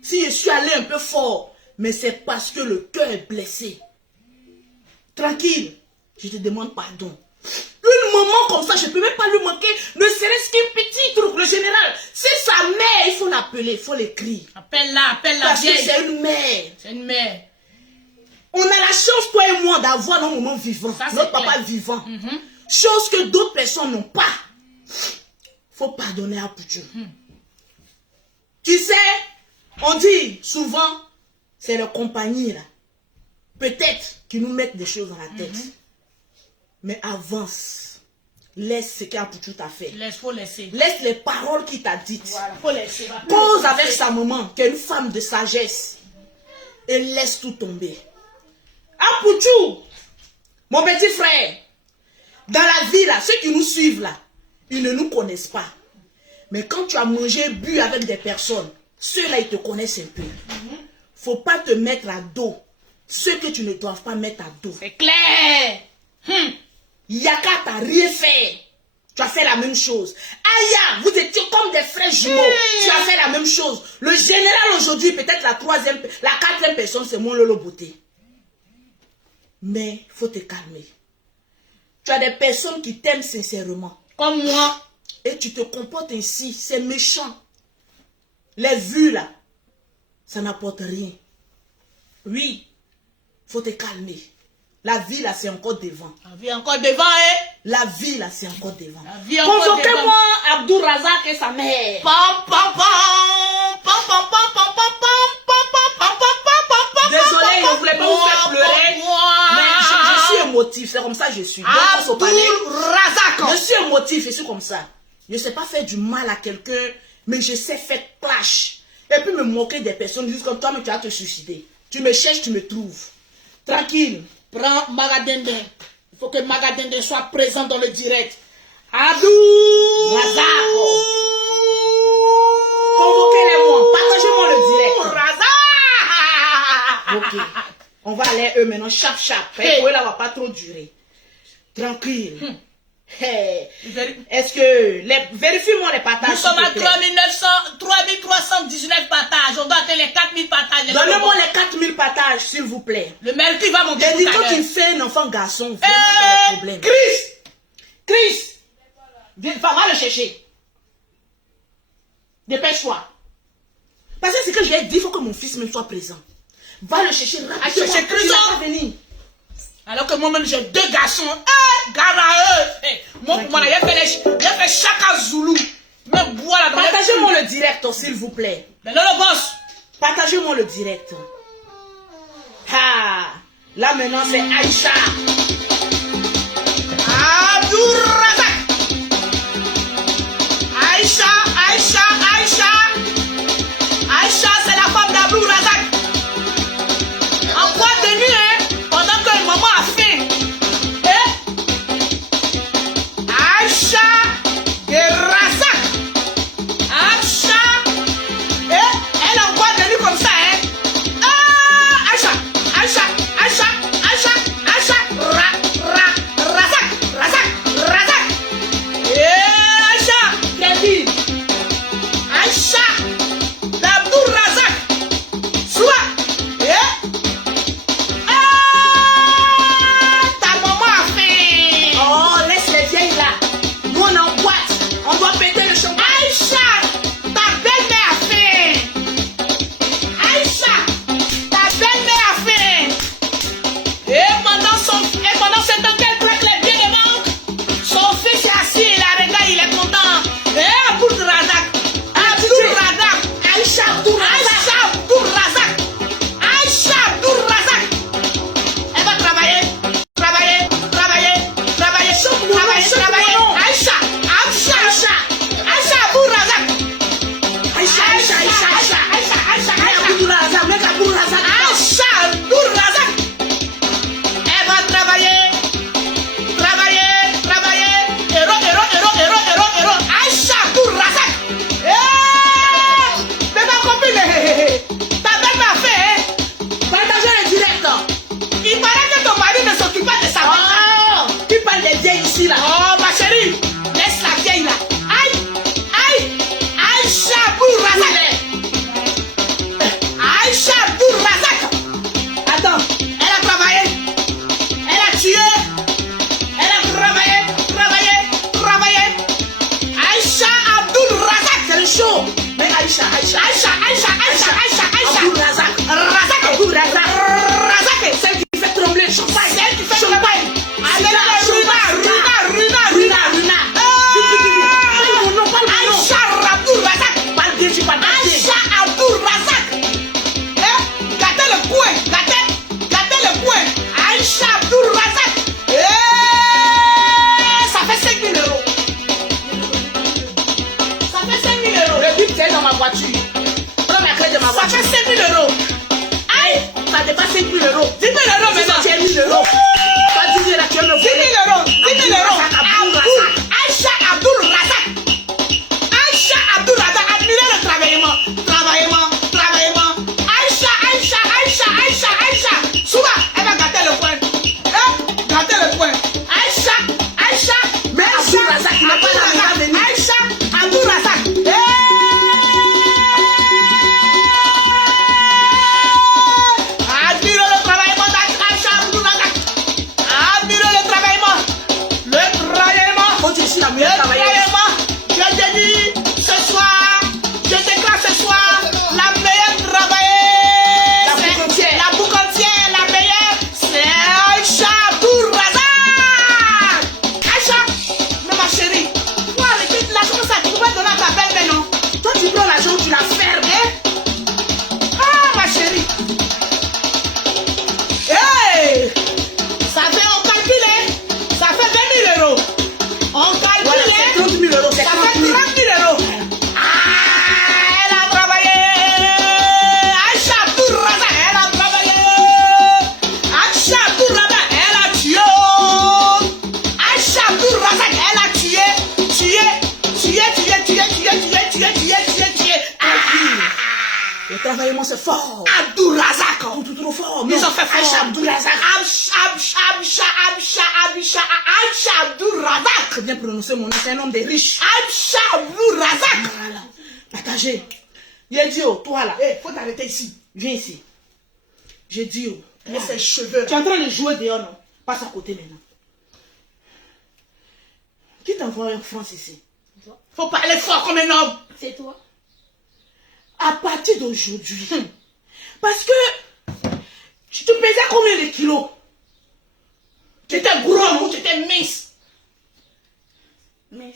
Si je suis allé un peu fort, mais c'est parce que le cœur est blessé. Tranquille, je te demande pardon. Une maman comme ça, je ne peux même pas lui manquer, ne serait-ce qu'un petit truc. Le général, c'est sa mère, il faut l'appeler, il faut l'écrire. Appelle-la Parce vieille. que c'est une mère. C'est une mère. On a la chance, toi et moi, d'avoir nos moments vivants. Ça, notre clair. papa vivant. Chose que d'autres personnes n'ont pas. faut pardonner à Poutou. Tu sais, on dit souvent, c'est les compagnies là. Peut-être qu'ils nous mettent des choses dans la tête. Mais avance. Laisse ce qu'Apoutou t'a fait. Faut laisser. Laisse les paroles qu'il t'a dites. Voilà, faut laisser. Pose avec sa maman, qui est une femme de sagesse. Et laisse tout tomber. Apoutou, mon petit frère, dans la vie là, ceux qui nous suivent là, ils ne nous connaissent pas. Mais quand tu as mangé, bu avec des personnes, ceux-là, ils te connaissent un peu. Faut pas te mettre à dos ceux que tu ne dois pas mettre à dos. C'est clair. Yaka t'a rien fait. Tu as fait la même chose. Aya, vous étiez comme des frères jumeaux. Tu as fait la même chose. Le général aujourd'hui, peut-être la quatrième personne, c'est mon Lolo Beauté. Mais il faut te calmer. Tu as des personnes qui t'aiment sincèrement. Comme moi. Et tu te comportes ainsi. C'est méchant. Les vues là, ça n'apporte rien. Oui, faut te calmer. La vie là, c'est encore devant. La vie encore devant, hein? La vie là, c'est encore devant. Convoquez-moi Abdou Razak et sa mère. Désolé, je ne voulais pas vous faire pleurer. Mais je suis émotif, c'est comme ça que je suis. Abdou Razak. Je suis émotif, je suis comme ça. Je ne sais pas faire du mal à quelqu'un, mais je sais faire clash. Et puis me moquer des personnes juste comme toi, mais tu vas te suicider. Tu me cherches, tu me trouves. Tranquille. Prends Magadende. Il faut que Magadende soit présent dans le direct. Abdou Razak. Convoquez-les-moi. Partagez-moi le direct. Razak. Ok. On va aller eux maintenant. Chap. Hey. Là, va pas trop durer. Tranquille. Hey. Est-ce que... Vérifie-moi les partages. Nous sommes à 3319 partages. On doit atteindre les 4000 partages. Donnez-moi les 4000 partages, s'il vous plaît. Le mercure va monter J'ai dit, tout à quand l'heure. tu fais un enfant garçon, vraiment, c'est un problème. Chris, viens, va le chercher. Dépêche-toi. Parce que c'est que je lui ai dit, il faut que mon fils même soit présent. Va le chercher rapidement. chercher Chris, Il va pas venir. Alors que moi-même j'ai 2 garçons. Garde à eux. Moi, pour moi, j'ai fait chaque Zoulou. Même bois là. Partagez-moi le direct, s'il vous plaît. Mais là, le boss. Partagez-moi le direct. Ah, là maintenant c'est Aïcha. Abdou Razak. Aïcha, c'est la femme d'Abdou Razak. En boîte de nuit, hein, pendant que maman a faim. Aïcha de Razak. Aïcha. Elle en boîte de nuit comme ça, hein. Aïcha. Razak. Aïcha. Kevin. Aïcha d'Abdou Razak. Soit. Ta maman a fait. Oh, laisse les vieilles là. Nous on est en boîte. On doit péter le champagne. Aïcha, ta belle-mère a fait. Aïcha, ta belle-mère a fait. Et pendant ce temps qu'elle plaque les pieds de manque, son fils est assis, il la regarde, il est content. Abdou Razak. Aïcha Abdou Razak. Aïcha Abdou Razak. Elle va travailler. Aïcha Abdou Razak. Abdou Razak, mec Abdou Razak. Aïcha Abdou Razak. Elle va travailler. Héros. Aïcha Abdou Razak. Mais ma copine, ta belle m'a fait. Partagez le direct. Il paraît que ton mari ne s'occupe pas de sa femme. Oh, tu parles des vieilles ici là. Oh ma chérie, laisse la vieille là. Aïe, Aïcha Abdou Razak. Aïcha Abdou Razak. Attends. Elle a travaillé. Elle a tué. Elle a travaillé. Aïcha Abdou Razak. C'est le show. Mais Aïcha. Abdou Razak. Abdou Razak. Razak. Celle qui fait trembler le champagne. Celle qui fait champagne. Allez là, Runa. Runa. Vite. Mon nom, parle 5 000 euros. 10 000 euros maintenant. Tu as 1 000 euros. Pas 10 000 là, tu as 10 000 euros. 10 000 euros. Aïcha Abdul Razak. Aïcha Abdul Razak. Admirez le travaillement. Aïcha. Souvent, elle va gâter le coin. Gâter le coin. Aïcha. Mais Abdul Razak, il n'est pas là, il va venir. Aïcha Abdul Razak. Admirez le travaillement d'Aïcha Abdul Razak. Admirez le travaillement. Le travaillement. Faut que tu sois la meilleure travailleuse. Je te dis ce soir, je déclare ce soir la meilleure travailleuse. La boucantière, la meilleure, c'est Aïcha Abdul Razak. Aïcha, mais ma chérie, toi, l'argent ça, tu peux donner à ta belle, mais non. Toi, tu prends l'argent, tu la fermes. Ah, ma chérie. Hey, ça fait, on calcule, hein. Ça fait 20 000 euros. On calcule, Voilà, hein. c'est 30 000 euros. C'est Ça 30 fait 000. 30 000 euros. Ah, elle a travaillé. Aïcha Abdul Razak, elle a travaillé. Aïcha Abdul Razak, elle a tué. Aïcha Abdul Razak, elle a tué. Le travaillement, c'est fort. Abdul Razak. Trop fort. Ils ont fait fort. Aïcha Abdul Razak. Aïcha Abdul Razak. Très bien prononcé mon nom, c'est un homme des riches. Aïcha Abdul Razak. Voilà. Partagez. Il a dit, oh, toi là, Eh, faut t'arrêter ici. viens ici. J'ai dit, oh. Et ses cheveux. Tu es en train de jouer dehors, non? Passe à côté maintenant. Qui t'envoie en France ici? Faut parler fort comme un homme. C'est toi. À partir d'aujourd'hui, parce que tu te pesais combien de kilos? Tu étais gros ou tu étais mince. Mais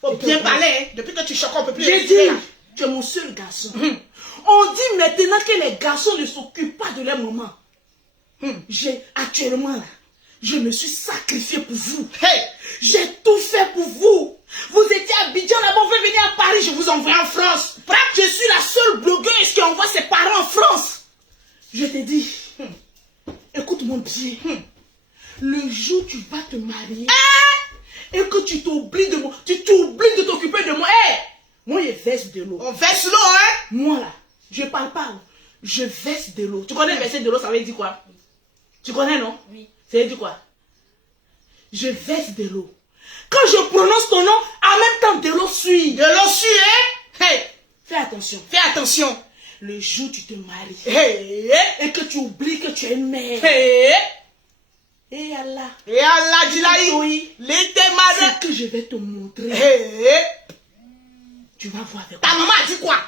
Faut bien parler, hein. Depuis que tu choques, on peut plus j'ai respirer, dit, là. tu es mon seul garçon. On dit maintenant que les garçons ne s'occupent pas de leur maman. Actuellement là, je me suis sacrifié pour vous. Hey, J'ai tout fait pour vous. Vous étiez à Abidjan, là-bas, on veut venir à Paris, je vous envoie en France. Je suis la seule blogueuse qui envoie ses parents en France. Je t'ai dit, écoute mon pied, le jour où tu vas te marier, et que tu t'oublies de moi, tu t'oublies de t'occuper de moi, moi je verse de l'eau. on verse l'eau, hein. Moi là, je parle pas, je verse de l'eau. Tu connais verser de l'eau, ça veut dire quoi? Tu connais, non? Oui. Ça veut dire quoi? Je verse de l'eau. Quand je prononce ton nom, en même temps de l'eau suit. De l'eau suie, hein. Hey, Fais attention. fais attention. Le jour où tu te maries Hey, et que tu oublies que tu es une mère. hey. Et Allah, Et Allah dit là, Oui. l'été marié. ce que je vais te montrer, Hey, tu vas voir avec ta moi. maman a dit quoi?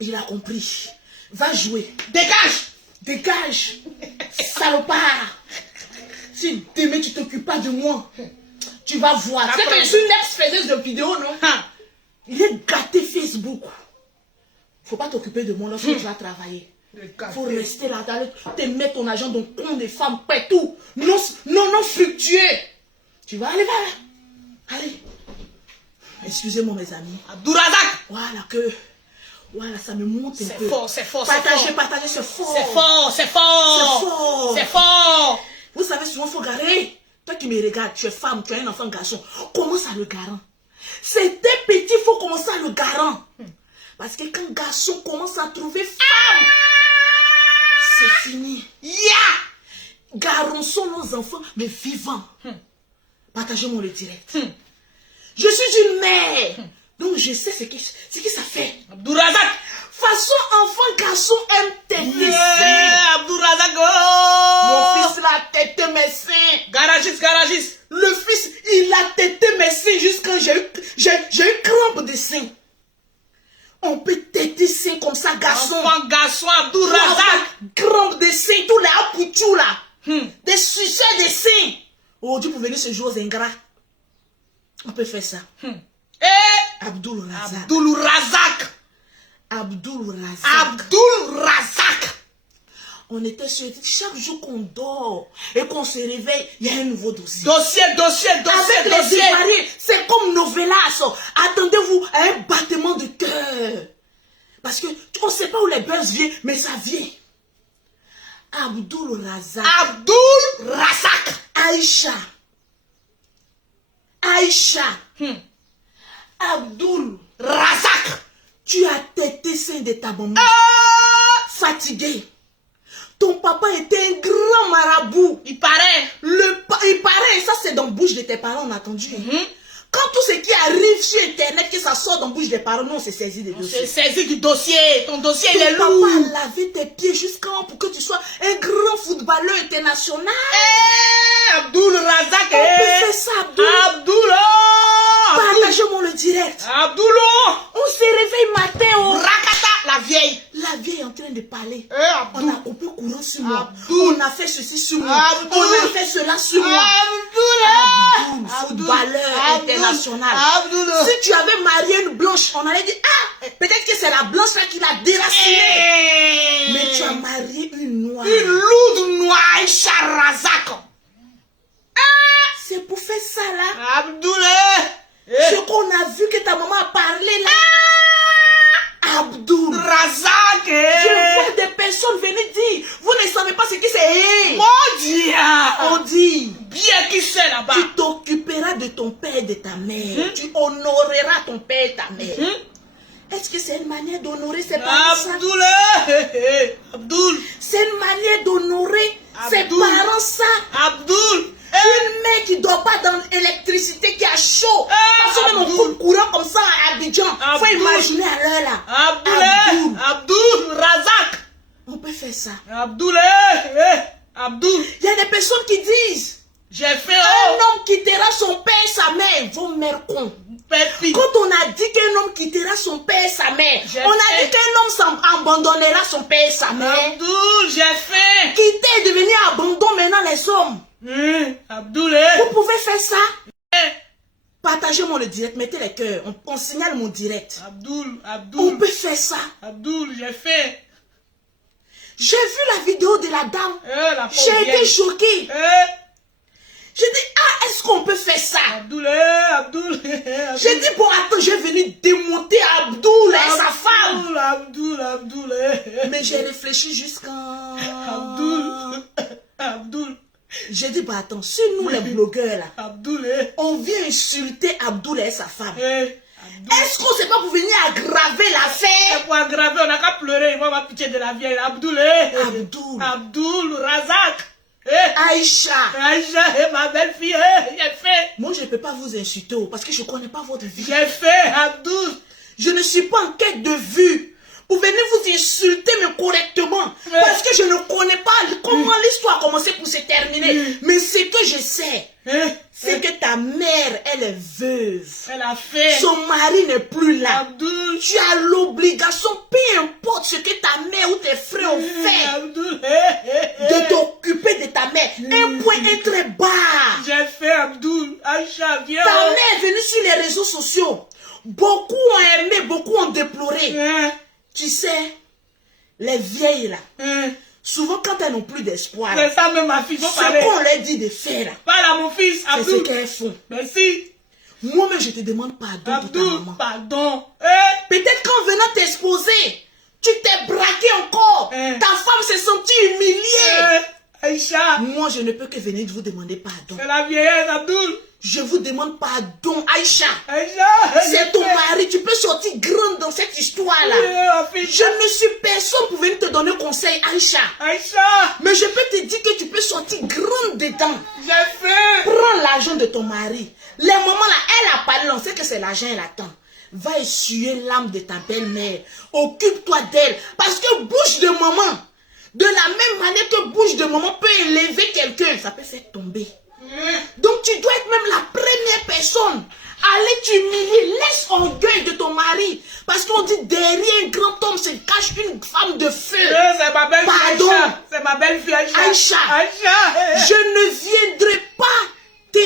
Il a compris. Va jouer. Dégage. Dégage. Salopard. Si demain tu t'occupes pas de moi, tu vas voir. Tu sais que je suis une ex-faiseuse de vidéos, non? Il est gâté Facebook. Faut pas t'occuper de moi lorsque tu vas travailler. Faut rester là, te mettre ton argent dans le compte des femmes partout. Non fructueux. Tu vas aller, va là. Allez. Excusez-moi mes amis. Abdul Razak. Voilà, ça me monte un peu. C'est fort. Partagez, c'est fort. C'est fort. Vous savez, souvent, il faut garer. Toi qui me regardes, tu es femme, tu as un enfant garçon. Commence à le garant. C'était petit, il faut commencer à le garant. Parce que quand garçon commence à trouver femme, c'est fini. Garçons nos enfants, mais vivants. Partagez-moi le direct. Je suis une mère. Donc je sais ce que ça fait. Abdul Razak. Façon enfant, garçon aime têter seins. Abdul Razak. Mon fils l'a têté mes seins. Garagiste. Le fils, il a têté mes seins jusqu'à j'ai eu crampe de seins. On peut têter seins comme ça, garçon. Enfant, garçon, Abdul Razak. Crampe de seins, tout là, poutou là. Des suceurs de seins. Aujourd'hui, pour venir ce jour aux ingrats, on peut faire ça. Abdul Razak. Abdul Razak. Abdul Razak. Abdul Razak. On était sur chaque jour qu'on dort et qu'on se réveille, il y a un nouveau dossier. Dossier. Avec les Ivoiriens, c'est comme novelas. Attendez-vous à un battement de cœur. Parce que on ne sait pas où les buzz viennent, mais ça vient. Abdul Razak. Abdul Razak. Aïcha. Aïcha. Abdul Razak. Tu as tété sein de ta maman. Fatigué. Ton papa était un grand marabout. Il paraît. Il paraît, ça c'est dans la bouche de tes parents, on a entendu. Quand tout ce qui arrive sur Internet, que ça sort dans la bouche des parents, nous on s'est saisi des dossiers. C'est saisi du dossier. Ton dossier, il est Ton lourd. papa a lavé tes pieds jusqu'en pour que tu sois un grand footballeur international. Abdul Razak. On peut faire ça, Abdul. Abdul. Partagez-moi le direct. Abdul. On se réveille matin, oh. Rakata, la vieille. La vieille est en train de parler. Abdul. On a coupé courant sur moi. Abdul. On a fait ceci sur moi. Abdul. On a fait cela sur moi. Abdul. Footballeur international. Abdul. Si tu avais marié une blanche, on allait dire, ah, peut-être que c'est la blanche là qui l'a déraciné. Mais tu as marié une noire. Une loude noire, Aïcha Razak. C'est pour faire ça là. Abdul. Ce qu'on a vu que ta maman a parlé là. Abdul. Razak. Je vois des personnes venir dire, vous ne savez pas ce que c'est. Mon Dieu. On dit, Bien qui c'est là-bas. tu t'occuperas de ton père et de ta mère. Tu honoreras ton père et ta mère. Est-ce que c'est une manière d'honorer ses parents? Ça? Abdul. Abdul. C'est une manière d'honorer ses Abdul. parents ça. Abdul. Une mère qui ne dort pas dans l'électricité qui a chaud. Parce que même on Abdul. coupe courant comme ça à Abidjan. Faut Abdul. imaginer à l'heure là. Abdul. Abdul Razak. On peut faire ça. Abdul. Abdul. Il y a des personnes qui disent, J'ai fait un homme quittera son père et sa mère. Vos mères cons. Pépi. Quand on a dit qu'un homme quittera son père et sa mère, J'ai on a fait. dit qu'un homme abandonnera son père et sa mère. Abdul, j'ai fait. Quitter et devenir abandon maintenant les hommes. Abdul. Vous pouvez faire ça? Partagez-moi le direct, mettez les cœurs. On signale mon direct. Abdul. On Abdul. peut faire ça. Abdul, j'ai fait. J'ai vu la vidéo de la dame. La pauvre J'ai été vieille. choquée. J'ai dit, ah, est-ce qu'on peut faire ça? Abdul. Abdul. J'ai dit, bon, attends, j'ai venu démonter Abdul et sa femme. Abdul. Abdul. Mais j'ai réfléchi jusqu'à... Abdul. Abdul. J'ai dit, bah attends, si nous les blogueurs là, Abdul. on vient insulter Abdul et sa femme, Abdul. est-ce qu'on ne sait pas pour venir aggraver l'affaire? Pour aggraver, on n'a qu'à pleurer. Il va avoir pitié de la vieille. Abdul. Abdul. Abdul Razak. Aïcha. Aïcha, ma belle-fille, j'ai fait. Moi, je ne peux pas vous insulter parce que je ne connais pas votre vie. J'ai fait, Abdul. Je ne suis pas en quête de vue. Pour venir vous insulter, mais correctement. Parce que je ne connais pas comment l'histoire a commencé pour se terminer. Mais ce que je sais, c'est que ta mère, elle est veuve. Elle a fait. Son mari n'est plus là. Abdul. Tu as l'obligation, peu importe ce que ta mère ou tes frères ont fait, Abdul. de t'occuper de ta mère. Un point est très bas. J'ai fait, Abdul. Aïcha, viens. Ta mère est venue sur les réseaux sociaux. Beaucoup ont aimé, beaucoup ont déploré. Tu sais, les vieilles là, souvent quand elles n'ont plus d'espoir, C'est ça même, ma fille, faut ce parler. qu'on leur dit de faire là, Parle à mon fils, c'est ce Abdul. qu'elles font. Merci. Moi-même, je te demande pardon pour ta Abdul, maman. pardon. Peut-être qu'en venant t'exposer, tu t'es braqué encore. Ta femme s'est sentie humiliée. Aïcha. Moi, je ne peux que venir vous demander pardon. C'est la vieillesse, Abdul. Je vous demande pardon, Aïcha. Aïcha. C'est ton mari. Tu peux sortir grande dans cette histoire-là. Je ne suis personne pour venir te donner conseil, Aïcha. Aïcha. Mais je peux te dire que tu peux sortir grande dedans. J'ai fait. Prends l'argent de ton mari. Les moments là, elle a parlé, on sait que c'est l'argent, elle attend. Va essuyer l'âme de ta belle-mère. Occupe-toi d'elle. Parce que bouche de maman, de la même manière que bouche de maman peut élever quelqu'un, ça peut faire tomber. Donc tu dois être même la première personne. Allez t'humilier, laisse orgueil de ton mari. Parce qu'on dit derrière un grand homme se cache une femme de feu. C'est ma belle-fille. Pardon. Aïcha. C'est ma belle-fille, Aïcha. Aïcha. Aïcha. Je ne viendrai pas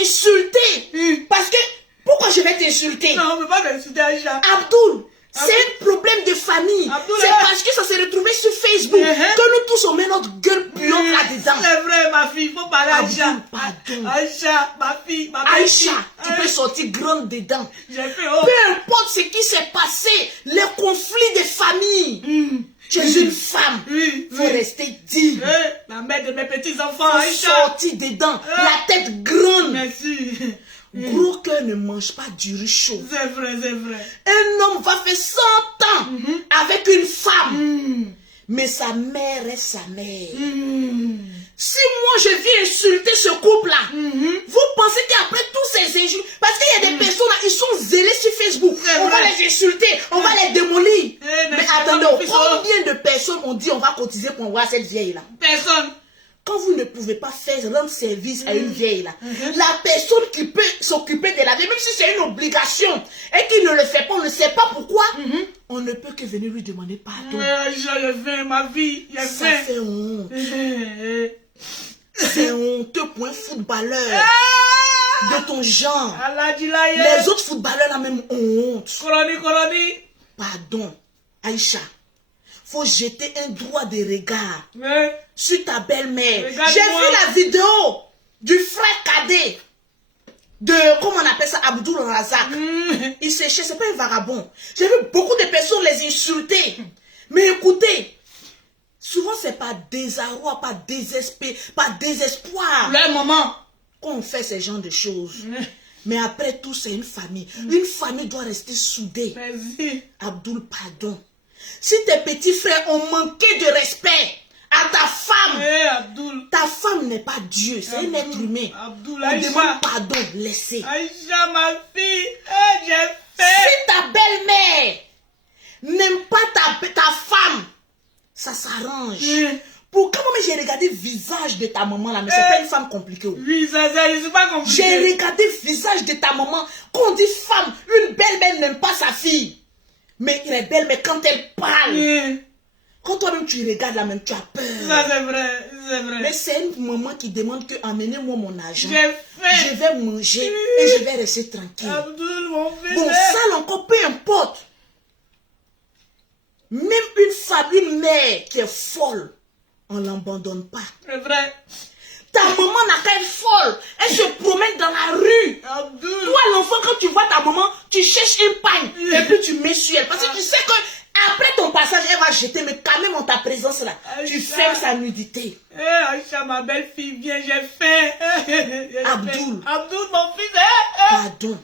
t'insulter. Parce que, pourquoi je vais t'insulter? Non, on ne peut pas m'insulter, Aïcha. Abdul, c'est un problème de famille. C'est parce que ça s'est retrouvé sur Facebook que nous tous on met notre gueule puante là-dedans. C'est vrai, ma fille, il faut parler à Aïcha. Abdul, pardon. Aïcha, ma fille, ma Aïcha, fille. tu peux sortir grande dedans. J'ai fait Peu importe ce qui s'est passé, les conflits des familles. Tu es une femme. Oui, Faut rester digne. La mère de mes petits-enfants, Faut Aïcha. sortir dedans. La tête grande. Merci. Gros cœur ne mange pas du riz chaud. C'est vrai, c'est vrai. Un homme va faire 100 ans avec une femme. Mais sa mère est sa mère. Si moi je viens insulter ce couple-là, vous pensez qu'après tous ces injures, parce qu'il y a des personnes là, ils sont zélés sur Facebook, on va les insulter, on va les démolir. Mais attendez, combien de personnes ont dit on va cotiser pour voir cette vieille-là? Personne. Quand vous ne pouvez pas rendre service à une vieille là, la personne qui peut s'occuper de la vieille, même si c'est une obligation, et qui ne le fait pas, on ne sait pas pourquoi, on ne peut que venir lui demander pardon. J'ai faim, ma vie, j'ai Ça faim. fait honte. C'est honteux pour un footballeur de ton genre. Les autres footballeurs là même ont honte. Coloni. Pardon, Aïcha. Faut jeter un droit de regard sur ta belle-mère. J'ai vu la vidéo du frère cadet de, comment on appelle ça, Abdul Razak. Il séchait, c'est pas un vagabond. J'ai vu beaucoup de personnes les insulter. Mais écoutez, souvent c'est pas désarroi, pas désespoir. Le maman. Quand on fait ce genre de choses. Mais après tout, c'est une famille. Une famille doit rester soudée. Merci. Abdul, pardon. Si tes petits frères ont manqué de respect à ta femme, ta femme n'est pas Dieu, c'est un être humain. Abdul, on demande pardon, laissez. Aïcha, ma fille, j'ai fait. Si ta belle-mère n'aime pas ta femme, ça s'arrange. Pourquoi moi j'ai regardé le visage de ta maman là, mais c'est pas une femme compliquée. Oui, c'est pas compliqué. J'ai regardé le visage de ta maman. Quand on dit femme, une belle-mère n'aime pas sa fille. Mais elle est belle, mais quand elle parle, quand toi-même tu regardes la même, tu as peur. Ça c'est vrai, c'est vrai. Mais c'est une maman qui demande que amenez-moi mon argent. J'ai fait. Je vais manger et je vais rester tranquille. Abdul, mon fils. Bon, ça encore, peu importe. Même une femme, une mère qui est folle, on ne l'abandonne pas. C'est vrai. Ta maman n'a qu'à être folle. Elle se promène dans la rue. Abdul. Toi, l'enfant, quand tu vois ta maman, tu cherches une paille et puis tu mets sur elle. Parce que tu sais que après ton passage, elle va jeter, mais quand même en ta présence là, tu fermes sa nudité. Aïcha, ma belle-fille, viens, j'ai faim. Abdul. Abdul, mon fils. Pardon.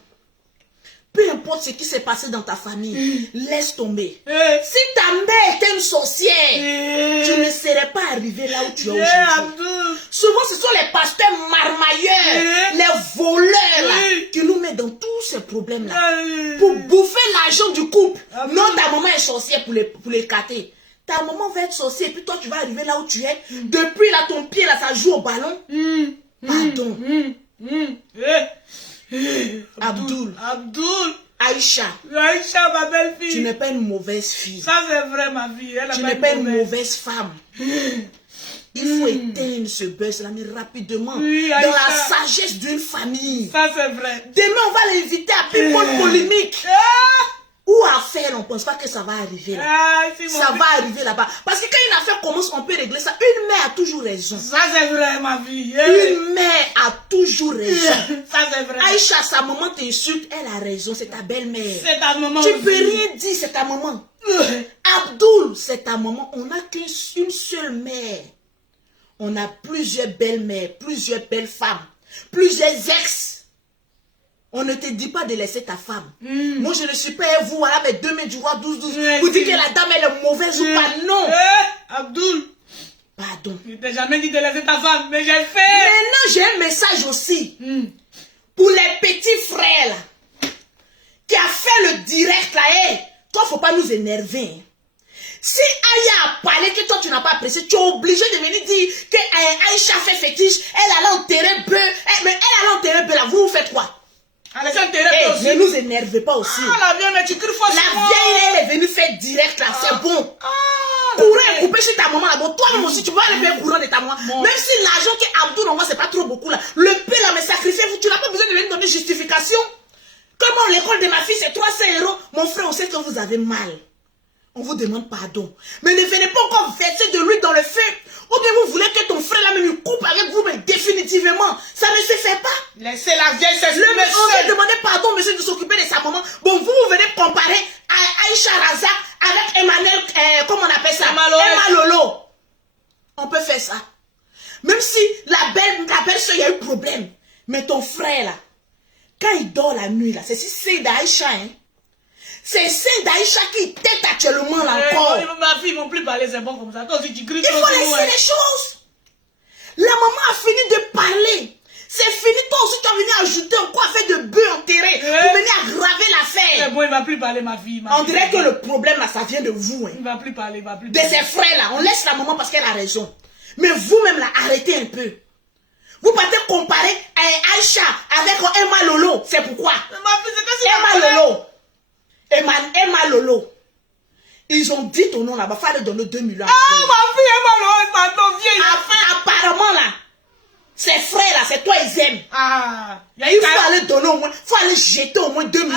Peu importe ce qui s'est passé dans ta famille, laisse tomber. Si ta mère était une sorcière, tu ne serais pas arrivé là où tu es aujourd'hui. Souvent, ce sont les pasteurs marmailleurs, les voleurs là, qui nous mettent dans tous ces problèmes-là. Pour bouffer l'argent du couple. Non, ta maman est sorcière pour les cater. Ta maman va être sorcière et puis toi, tu vas arriver là où tu es. Depuis là, ton pied là, ça joue au ballon. Pardon. Abdul. Aïcha. Aïcha, ma belle-fille. Tu n'es pas une mauvaise fille. Ça, c'est vrai, ma vie. Tu n'es pas une mauvaise femme. Il faut éteindre ce buzz-là, mais rapidement. Oui, dans la sagesse d'une famille. Ça, c'est vrai. Demain, on va l'inviter à People Polémique. Ou affaire, on ne pense pas que ça va arriver là. Ça va arriver là-bas. Parce que quand une affaire commence, on peut régler ça. Une mère a toujours raison. Ça, c'est vrai, ma vie. Une mère a toujours raison. Ça, c'est vrai. Aïcha, sa maman t'insulte, elle a raison, c'est ta belle-mère. C'est ta maman. Tu peux rien dire, c'est ta maman. Abdul, c'est ta maman. On n'a qu'une seule mère. On a plusieurs belles-mères, plusieurs belles femmes, plusieurs ex. On ne te dit pas de laisser ta femme. Moi, je ne suis pas vous, voilà, mes 2 mètres du roi 12-12. Vous dites que la dame, elle est mauvaise ou pas? Non. Abdul. Pardon. Je t'ai jamais dit de laisser ta femme, mais j'ai fait. Maintenant, j'ai un message aussi. Pour les petits frères, là, qui a fait le direct, là, toi, faut pas nous énerver. Hein. Si Aya a parlé que toi, tu n'as pas apprécié, tu es obligé de venir dire que Aïcha fait fétiche, elle allait enterrer Beu. Mais elle allait enterrer Beu, là, vous faites quoi? Ne nous énervez pas aussi. La vieille, mais tu cries fort. La vieille, elle est venue faire direct là, c'est bon. Courant couper chez ta maman là. Bon, toi-même aussi, tu vas aller faire courant de ta maman. Même si l'argent que Abdou envoie, c'est pas trop beaucoup là. Le pain là, mais sacrifiez-vous, tu n'as pas besoin de venir donner justification. Comment l'école de ma fille, c'est 300 €. Mon frère, on sait que vous avez mal. On vous demande pardon. Mais ne venez pas encore verser de l'huile dans le feu. Ou bien vous voulez que ton frère là même coupe avec vous, mais définitivement, ça ne se fait pas. Laissez la vieille s'exprimer. On va demander pardon, monsieur, de s'occuper de sa maman. Bon, vous venez comparer à Aïcha Razak avec Emmanuel, comment on appelle ça? Emma Lolo. On peut faire ça. Même si la belle-sœur, il y a eu problème. Mais ton frère, là, quand il dort la nuit, là, c'est si c'est d'Aïcha, hein. C'est Saint d'Aïcha qui tête actuellement là encore. Ma fille, ils vont plus parler, c'est bon comme ça. Toi aussi, tu cries. Il faut laisser les choses. La maman a fini de parler. C'est fini, toi aussi tu as venu ajouter encore affaire de bœuf enterré. Pour venir aggraver l'affaire. C'est bon, il va plus parler, ma fille. On dirait que le problème là, ça vient de vous. Hein. Il va plus parler, De ses frères là. On laisse la maman parce qu'elle a raison. Mais vous-même là, arrêtez un peu. Vous partez comparer Aïcha avec Emma Lolo. C'est pourquoi? Ma fille, c'est que Emma Lolo. Emma Lolo. Ils ont dit ton nom là-bas. Il fallait donner 2 millions. Ah, ma fille, Emma Lolo, c'est ton vieille. Apparemment là. Ses frères là, c'est toi ils aiment. Ah, il faut aller donner au moins, faut aller jeter au moins 2 millions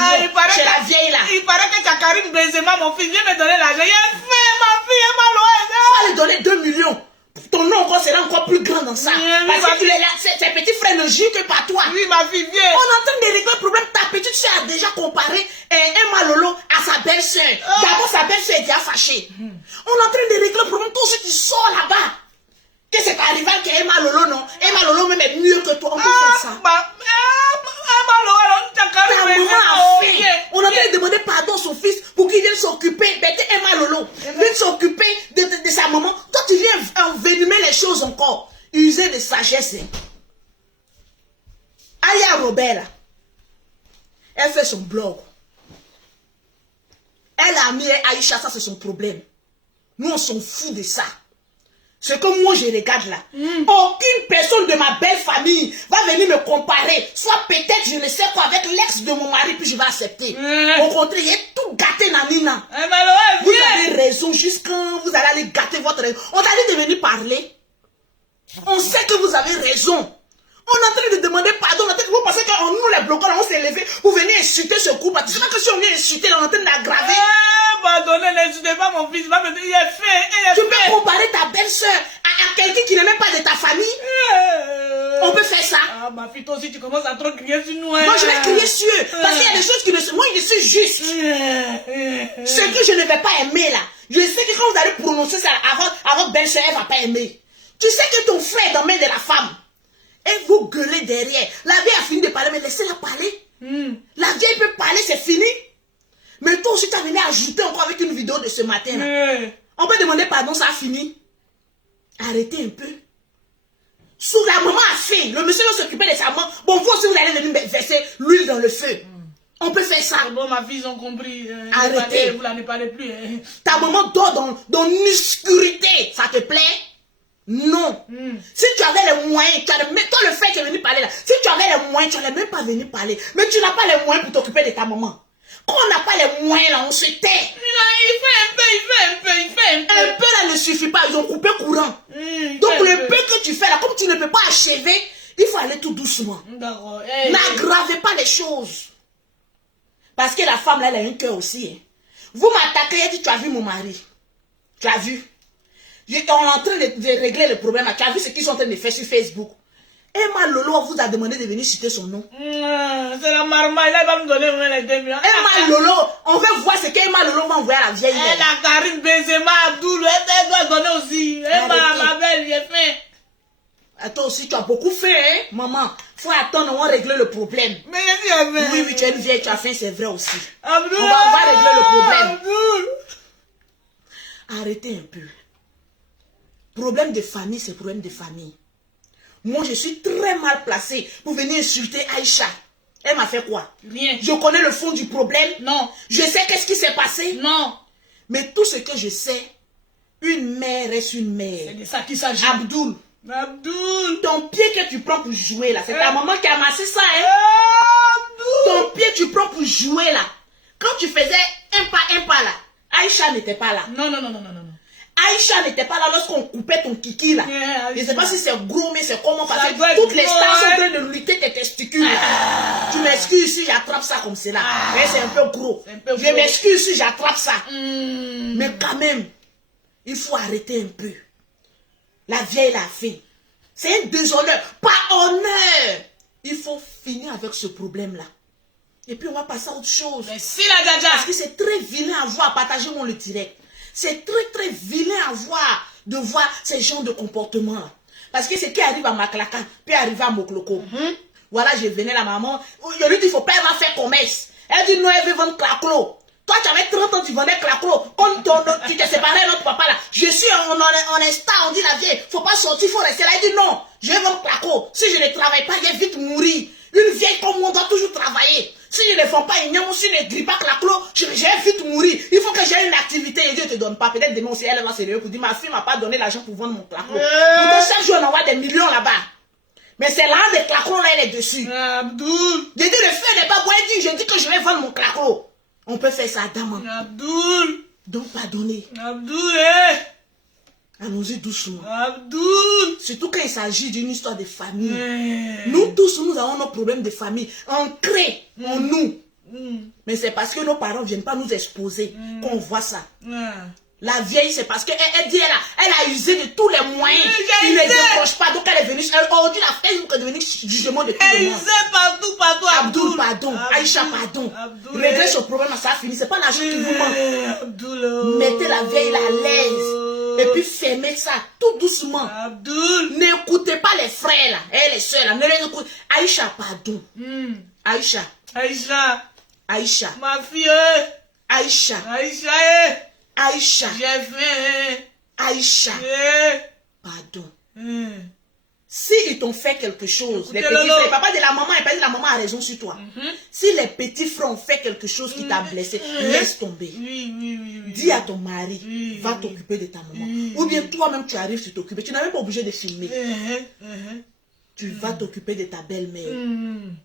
chez la vieille là. Il paraît que tu as Karim Benzema, mon fils, viens me donner l'argent. Il a fait, ma fille, Emma Lolo. Il faut aller donner 2 millions. Ton nom encore sera encore plus grand dans ça. Parce que tes petits frères ne jouent que par toi. Oui, ma fille, viens. On est en train de régler le problème. Ta petite soeur a déjà comparé Emma Lolo à sa belle-soeur. D'abord, sa belle-soeur est déjà fâchée. On est en train de régler le problème. Toi aussi, tu sors là-bas. Que c'est ta rivale qui est Emma Lolo, non? Emma Lolo même est mieux que toi. On peut faire ça. Emma Lolo, tu as Ta maman a fait. On a train de demander pardon à son fils pour qu'il vienne s'occuper. Ben, Emma Lolo vienne s'occuper de sa maman. Toi, tu viens envenimer les choses encore. User de sagesse. Aya Robert, là, elle fait son blog. Elle a mis Aïcha, ça c'est son problème. Nous, on s'en fout de ça. Ce que moi je regarde là, aucune personne de ma belle famille va venir me comparer. Soit peut-être, je ne sais quoi, avec l'ex de mon mari, puis je vais accepter. Au contraire, il est tout gâté, Nanina. Vous avez raison, jusqu'à vous allez aller gâter votre raison. On allait devenir parler. On sait que vous avez raison. On est en train de demander pardon. Vous pensez que nous, les bloqueurs, on s'est levés pour venir insulter ce couple. C'est pas que si on vient insulter, on est en train d'aggraver. Pardonnez, n'insultez pas mon fils. Va me dire, il est fait. Tu peux comparer ta belle-sœur à quelqu'un qui n'est même pas de ta famille. On peut faire ça. Ah, ma fille, toi aussi, tu commences à trop crier sur nous. Moi, je vais crier sur eux. Parce qu'il y a des choses qui ne sont... Moi, je suis juste. Ce que je ne vais pas aimer, là. Je sais que quand vous allez prononcer ça à votre belle-sœur, elle ne va pas aimer. Tu sais que ton frère est dans la main de la femme. Et vous gueulez derrière. La vieille a fini de parler, mais laissez-la parler. La vieille peut parler, c'est fini. Mais toi aussi, tu as venu ajouter encore avec une vidéo de ce matin. On peut demander pardon, ça a fini. Arrêtez un peu. Sous la maman a fait. Le monsieur va s'occuper de sa maman. Bon, vous aussi, vous allez venir verser l'huile dans le feu. On peut faire ça. Bon, ma fille, ils ont compris. Arrêtez. Vous n'en parlez plus. Ta maman dort dans l'obscurité. Ça te plaît? Non. Si tu avais les moyens, toi le frère qui est venu parler là, si tu avais les moyens, tu n'allais même pas venir parler. Mais tu n'as pas les moyens pour t'occuper de ta maman. Quand on n'a pas les moyens là, on se tait. Il fait un peu. Un peu là ne suffit pas, ils ont coupé courant. Donc le peu que tu fais là, comme tu ne peux pas achever, il faut aller tout doucement. D'accord. N'aggravez pas les choses. Parce que la femme là, elle a un cœur aussi. Hein. Vous m'attaquez, elle dit, tu as vu mon mari. Tu as vu. On est en train de régler le problème. Tu as vu ce qu'ils sont en train de faire sur Facebook. Emma Lolo vous a demandé de venir citer son nom. C'est la marmaille, là, elle va me donner les 2 millions. Emma Lolo, on veut voir ce qu'Emma Lolo va envoyer à la vieille. Elle a Karim Benzema, Abdoul, elle doit donner aussi. Emma, ma belle, j'ai faim. Toi aussi, tu as beaucoup fait, hein, maman. Faut attendre, on va régler le problème. Mais j'ai faim. Oui, tu es une vieille, tu as faim, c'est vrai aussi. Abdoul, on va régler le problème. Abdoul. Arrêtez un peu. Problème de famille, c'est problème de famille. Moi, je suis très mal placée pour venir insulter Aïcha. Elle m'a fait quoi? Rien. Je connais le fond du problème? Non. Je sais qu'est-ce qui s'est passé? Non. Mais tout ce que je sais, une mère reste une mère. C'est de ça qu'il s'agit. Abdoul. Abdoul. Ton pied que tu prends pour jouer là, c'est ta maman qui a amassé ça, hein? Abdoul. Ton pied tu prends pour jouer là. Quand tu faisais un pas là, Aïcha n'était pas là. Non. Aïcha n'était pas là lorsqu'on coupait ton kiki là. Je ne sais pas si c'est gros, mais c'est comment parce que toutes les stars sont en train de lutter tes testicules. Tu m'excuses si j'attrape ça comme cela. Mais c'est un peu gros. Je m'excuse si j'attrape ça. Mais quand même, il faut arrêter un peu. La vieille l'a fait. C'est un déshonneur. Pas honneur. Il faut finir avec ce problème-là. Et puis on va passer à autre chose. Merci la Dja. Parce que c'est très vilain à voir, partagez-moi le direct. C'est très vilain à voir, de voir ces genres de comportements-là. Parce que ce qui arrive à Maklaka, peut arriver à Mokloko. Voilà, je venais la maman, je lui dis, il faut pas faire commerce. Elle dit, non, elle veut vendre claclo. Toi, tu avais 30 ans, tu vendais claclo. Comme tu t'es séparé de notre papa là. Je suis en instant, on dit la vieille, faut pas sortir, faut rester là. Elle dit, non, je vais vendre claclo. Si je ne travaille pas, je vais vite mourir. Une vieille comme moi doit toujours travailler. Si je ne fais pas une si je ne grille pas claclo, je vais vite mourir. Il faut que j'ai une activité et Dieu ne te donne pas. Peut-être demain aussi, elle va se lever pour dire, ma fille m'a pas donné l'argent pour vendre mon claclo. Pourtant, chaque jour, on envoie des millions là-bas. Mais c'est là des claclos, là, elle est dessus. Abdoul. Je dis, le feu n'est pas bon. Elle dit, je dis que je vais vendre mon claclo. On peut faire ça, dame. Abdoul. Donc, pardonnez. Abdoul, Allons-y doucement. Abdoul. Surtout quand il s'agit d'une histoire de famille. Nous tous, nous avons nos problèmes de famille ancrés en nous. Mais c'est parce que nos parents ne viennent pas nous exposer qu'on voit ça. La vieille, c'est parce qu'elle dit, elle a usé de tous les moyens. Il ne décroche pas. Donc elle est venue. Aujourd'hui, la Facebook est devenue jugement de tout le monde. Elle usait partout. Abdoul, pardon. Aïcha, pardon. Réglez ce problème, ça a fini. C'est pas l'argent qui vous manque. Abdoul. Mettez la vieille là à l'aise. Et puis fermez ça tout doucement. Abdoul. N'écoutez pas les frères là. Et les soeurs là. Ne les écoutez. Aïcha, pardon. Aïcha. Aïcha. Aïcha. Ma fille. Aïcha. Aïcha. Aïcha. J'ai fait. Aïcha. Pardon. Si ils t'ont fait quelque chose, les petits frères, les papas de la maman, et pas de la maman a raison sur toi. Si les petits frères ont fait quelque chose qui t'a blessé, laisse tomber. Oui. Dis à ton mari, va t'occuper de ta maman. Ou bien toi-même tu arrives, tu t'occupes. Tu n'es même pas obligé de filmer. Tu vas t'occuper de ta belle-mère.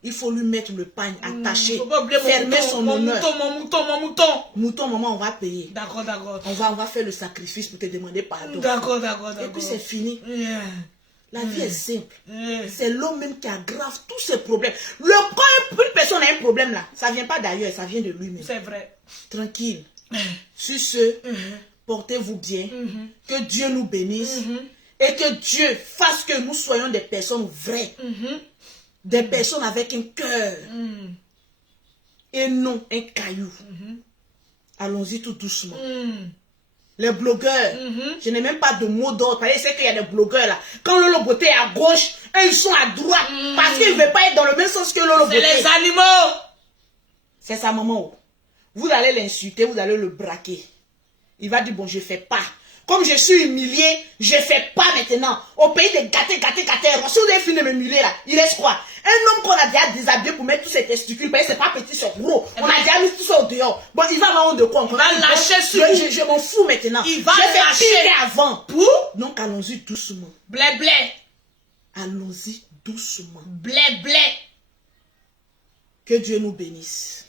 Il faut lui mettre le pagne attaché, fermer son honneur. Mon mouton. Mouton, maman, on va payer. D'accord. On va faire le sacrifice pour te demander pardon. D'accord. Et puis c'est fini. La vie est simple. C'est l'homme même qui aggrave tous ces problèmes. Quand une personne a un problème là, ça ne vient pas d'ailleurs, ça vient de lui-même. C'est vrai. Tranquille. Sur ce, portez-vous bien. Que Dieu nous bénisse. Et que Dieu fasse que nous soyons des personnes vraies. Des personnes avec un cœur. Et non un caillou. Allons-y tout doucement. Les blogueurs, je n'ai même pas de mots d'ordre. C'est qu'il y a des blogueurs là. Quand Lolo Beauté est à gauche, eux ils sont à droite. Parce qu'ils ne veulent pas être dans le même sens que Lolo Beauté. C'est les animaux. C'est sa maman. Vous allez l'insulter, vous allez le braquer. Il va dire, bon, je ne fais pas. Comme je suis humilié, je ne fais pas maintenant. Au pays de gâter. Si vous avez fini de m'humilier là, il reste quoi? Un homme qu'on a déjà déshabillé pour mettre tous ses testicules, parce que c'est pas petit, c'est gros. On a déjà mis tout ça au dehors. Bon, il va avoir de quoi? On va lâcher sur vous. Je m'en fous maintenant. Il va lâcher avant. Donc allons-y doucement. Blé. Allons-y doucement. Blé. Que Dieu nous bénisse.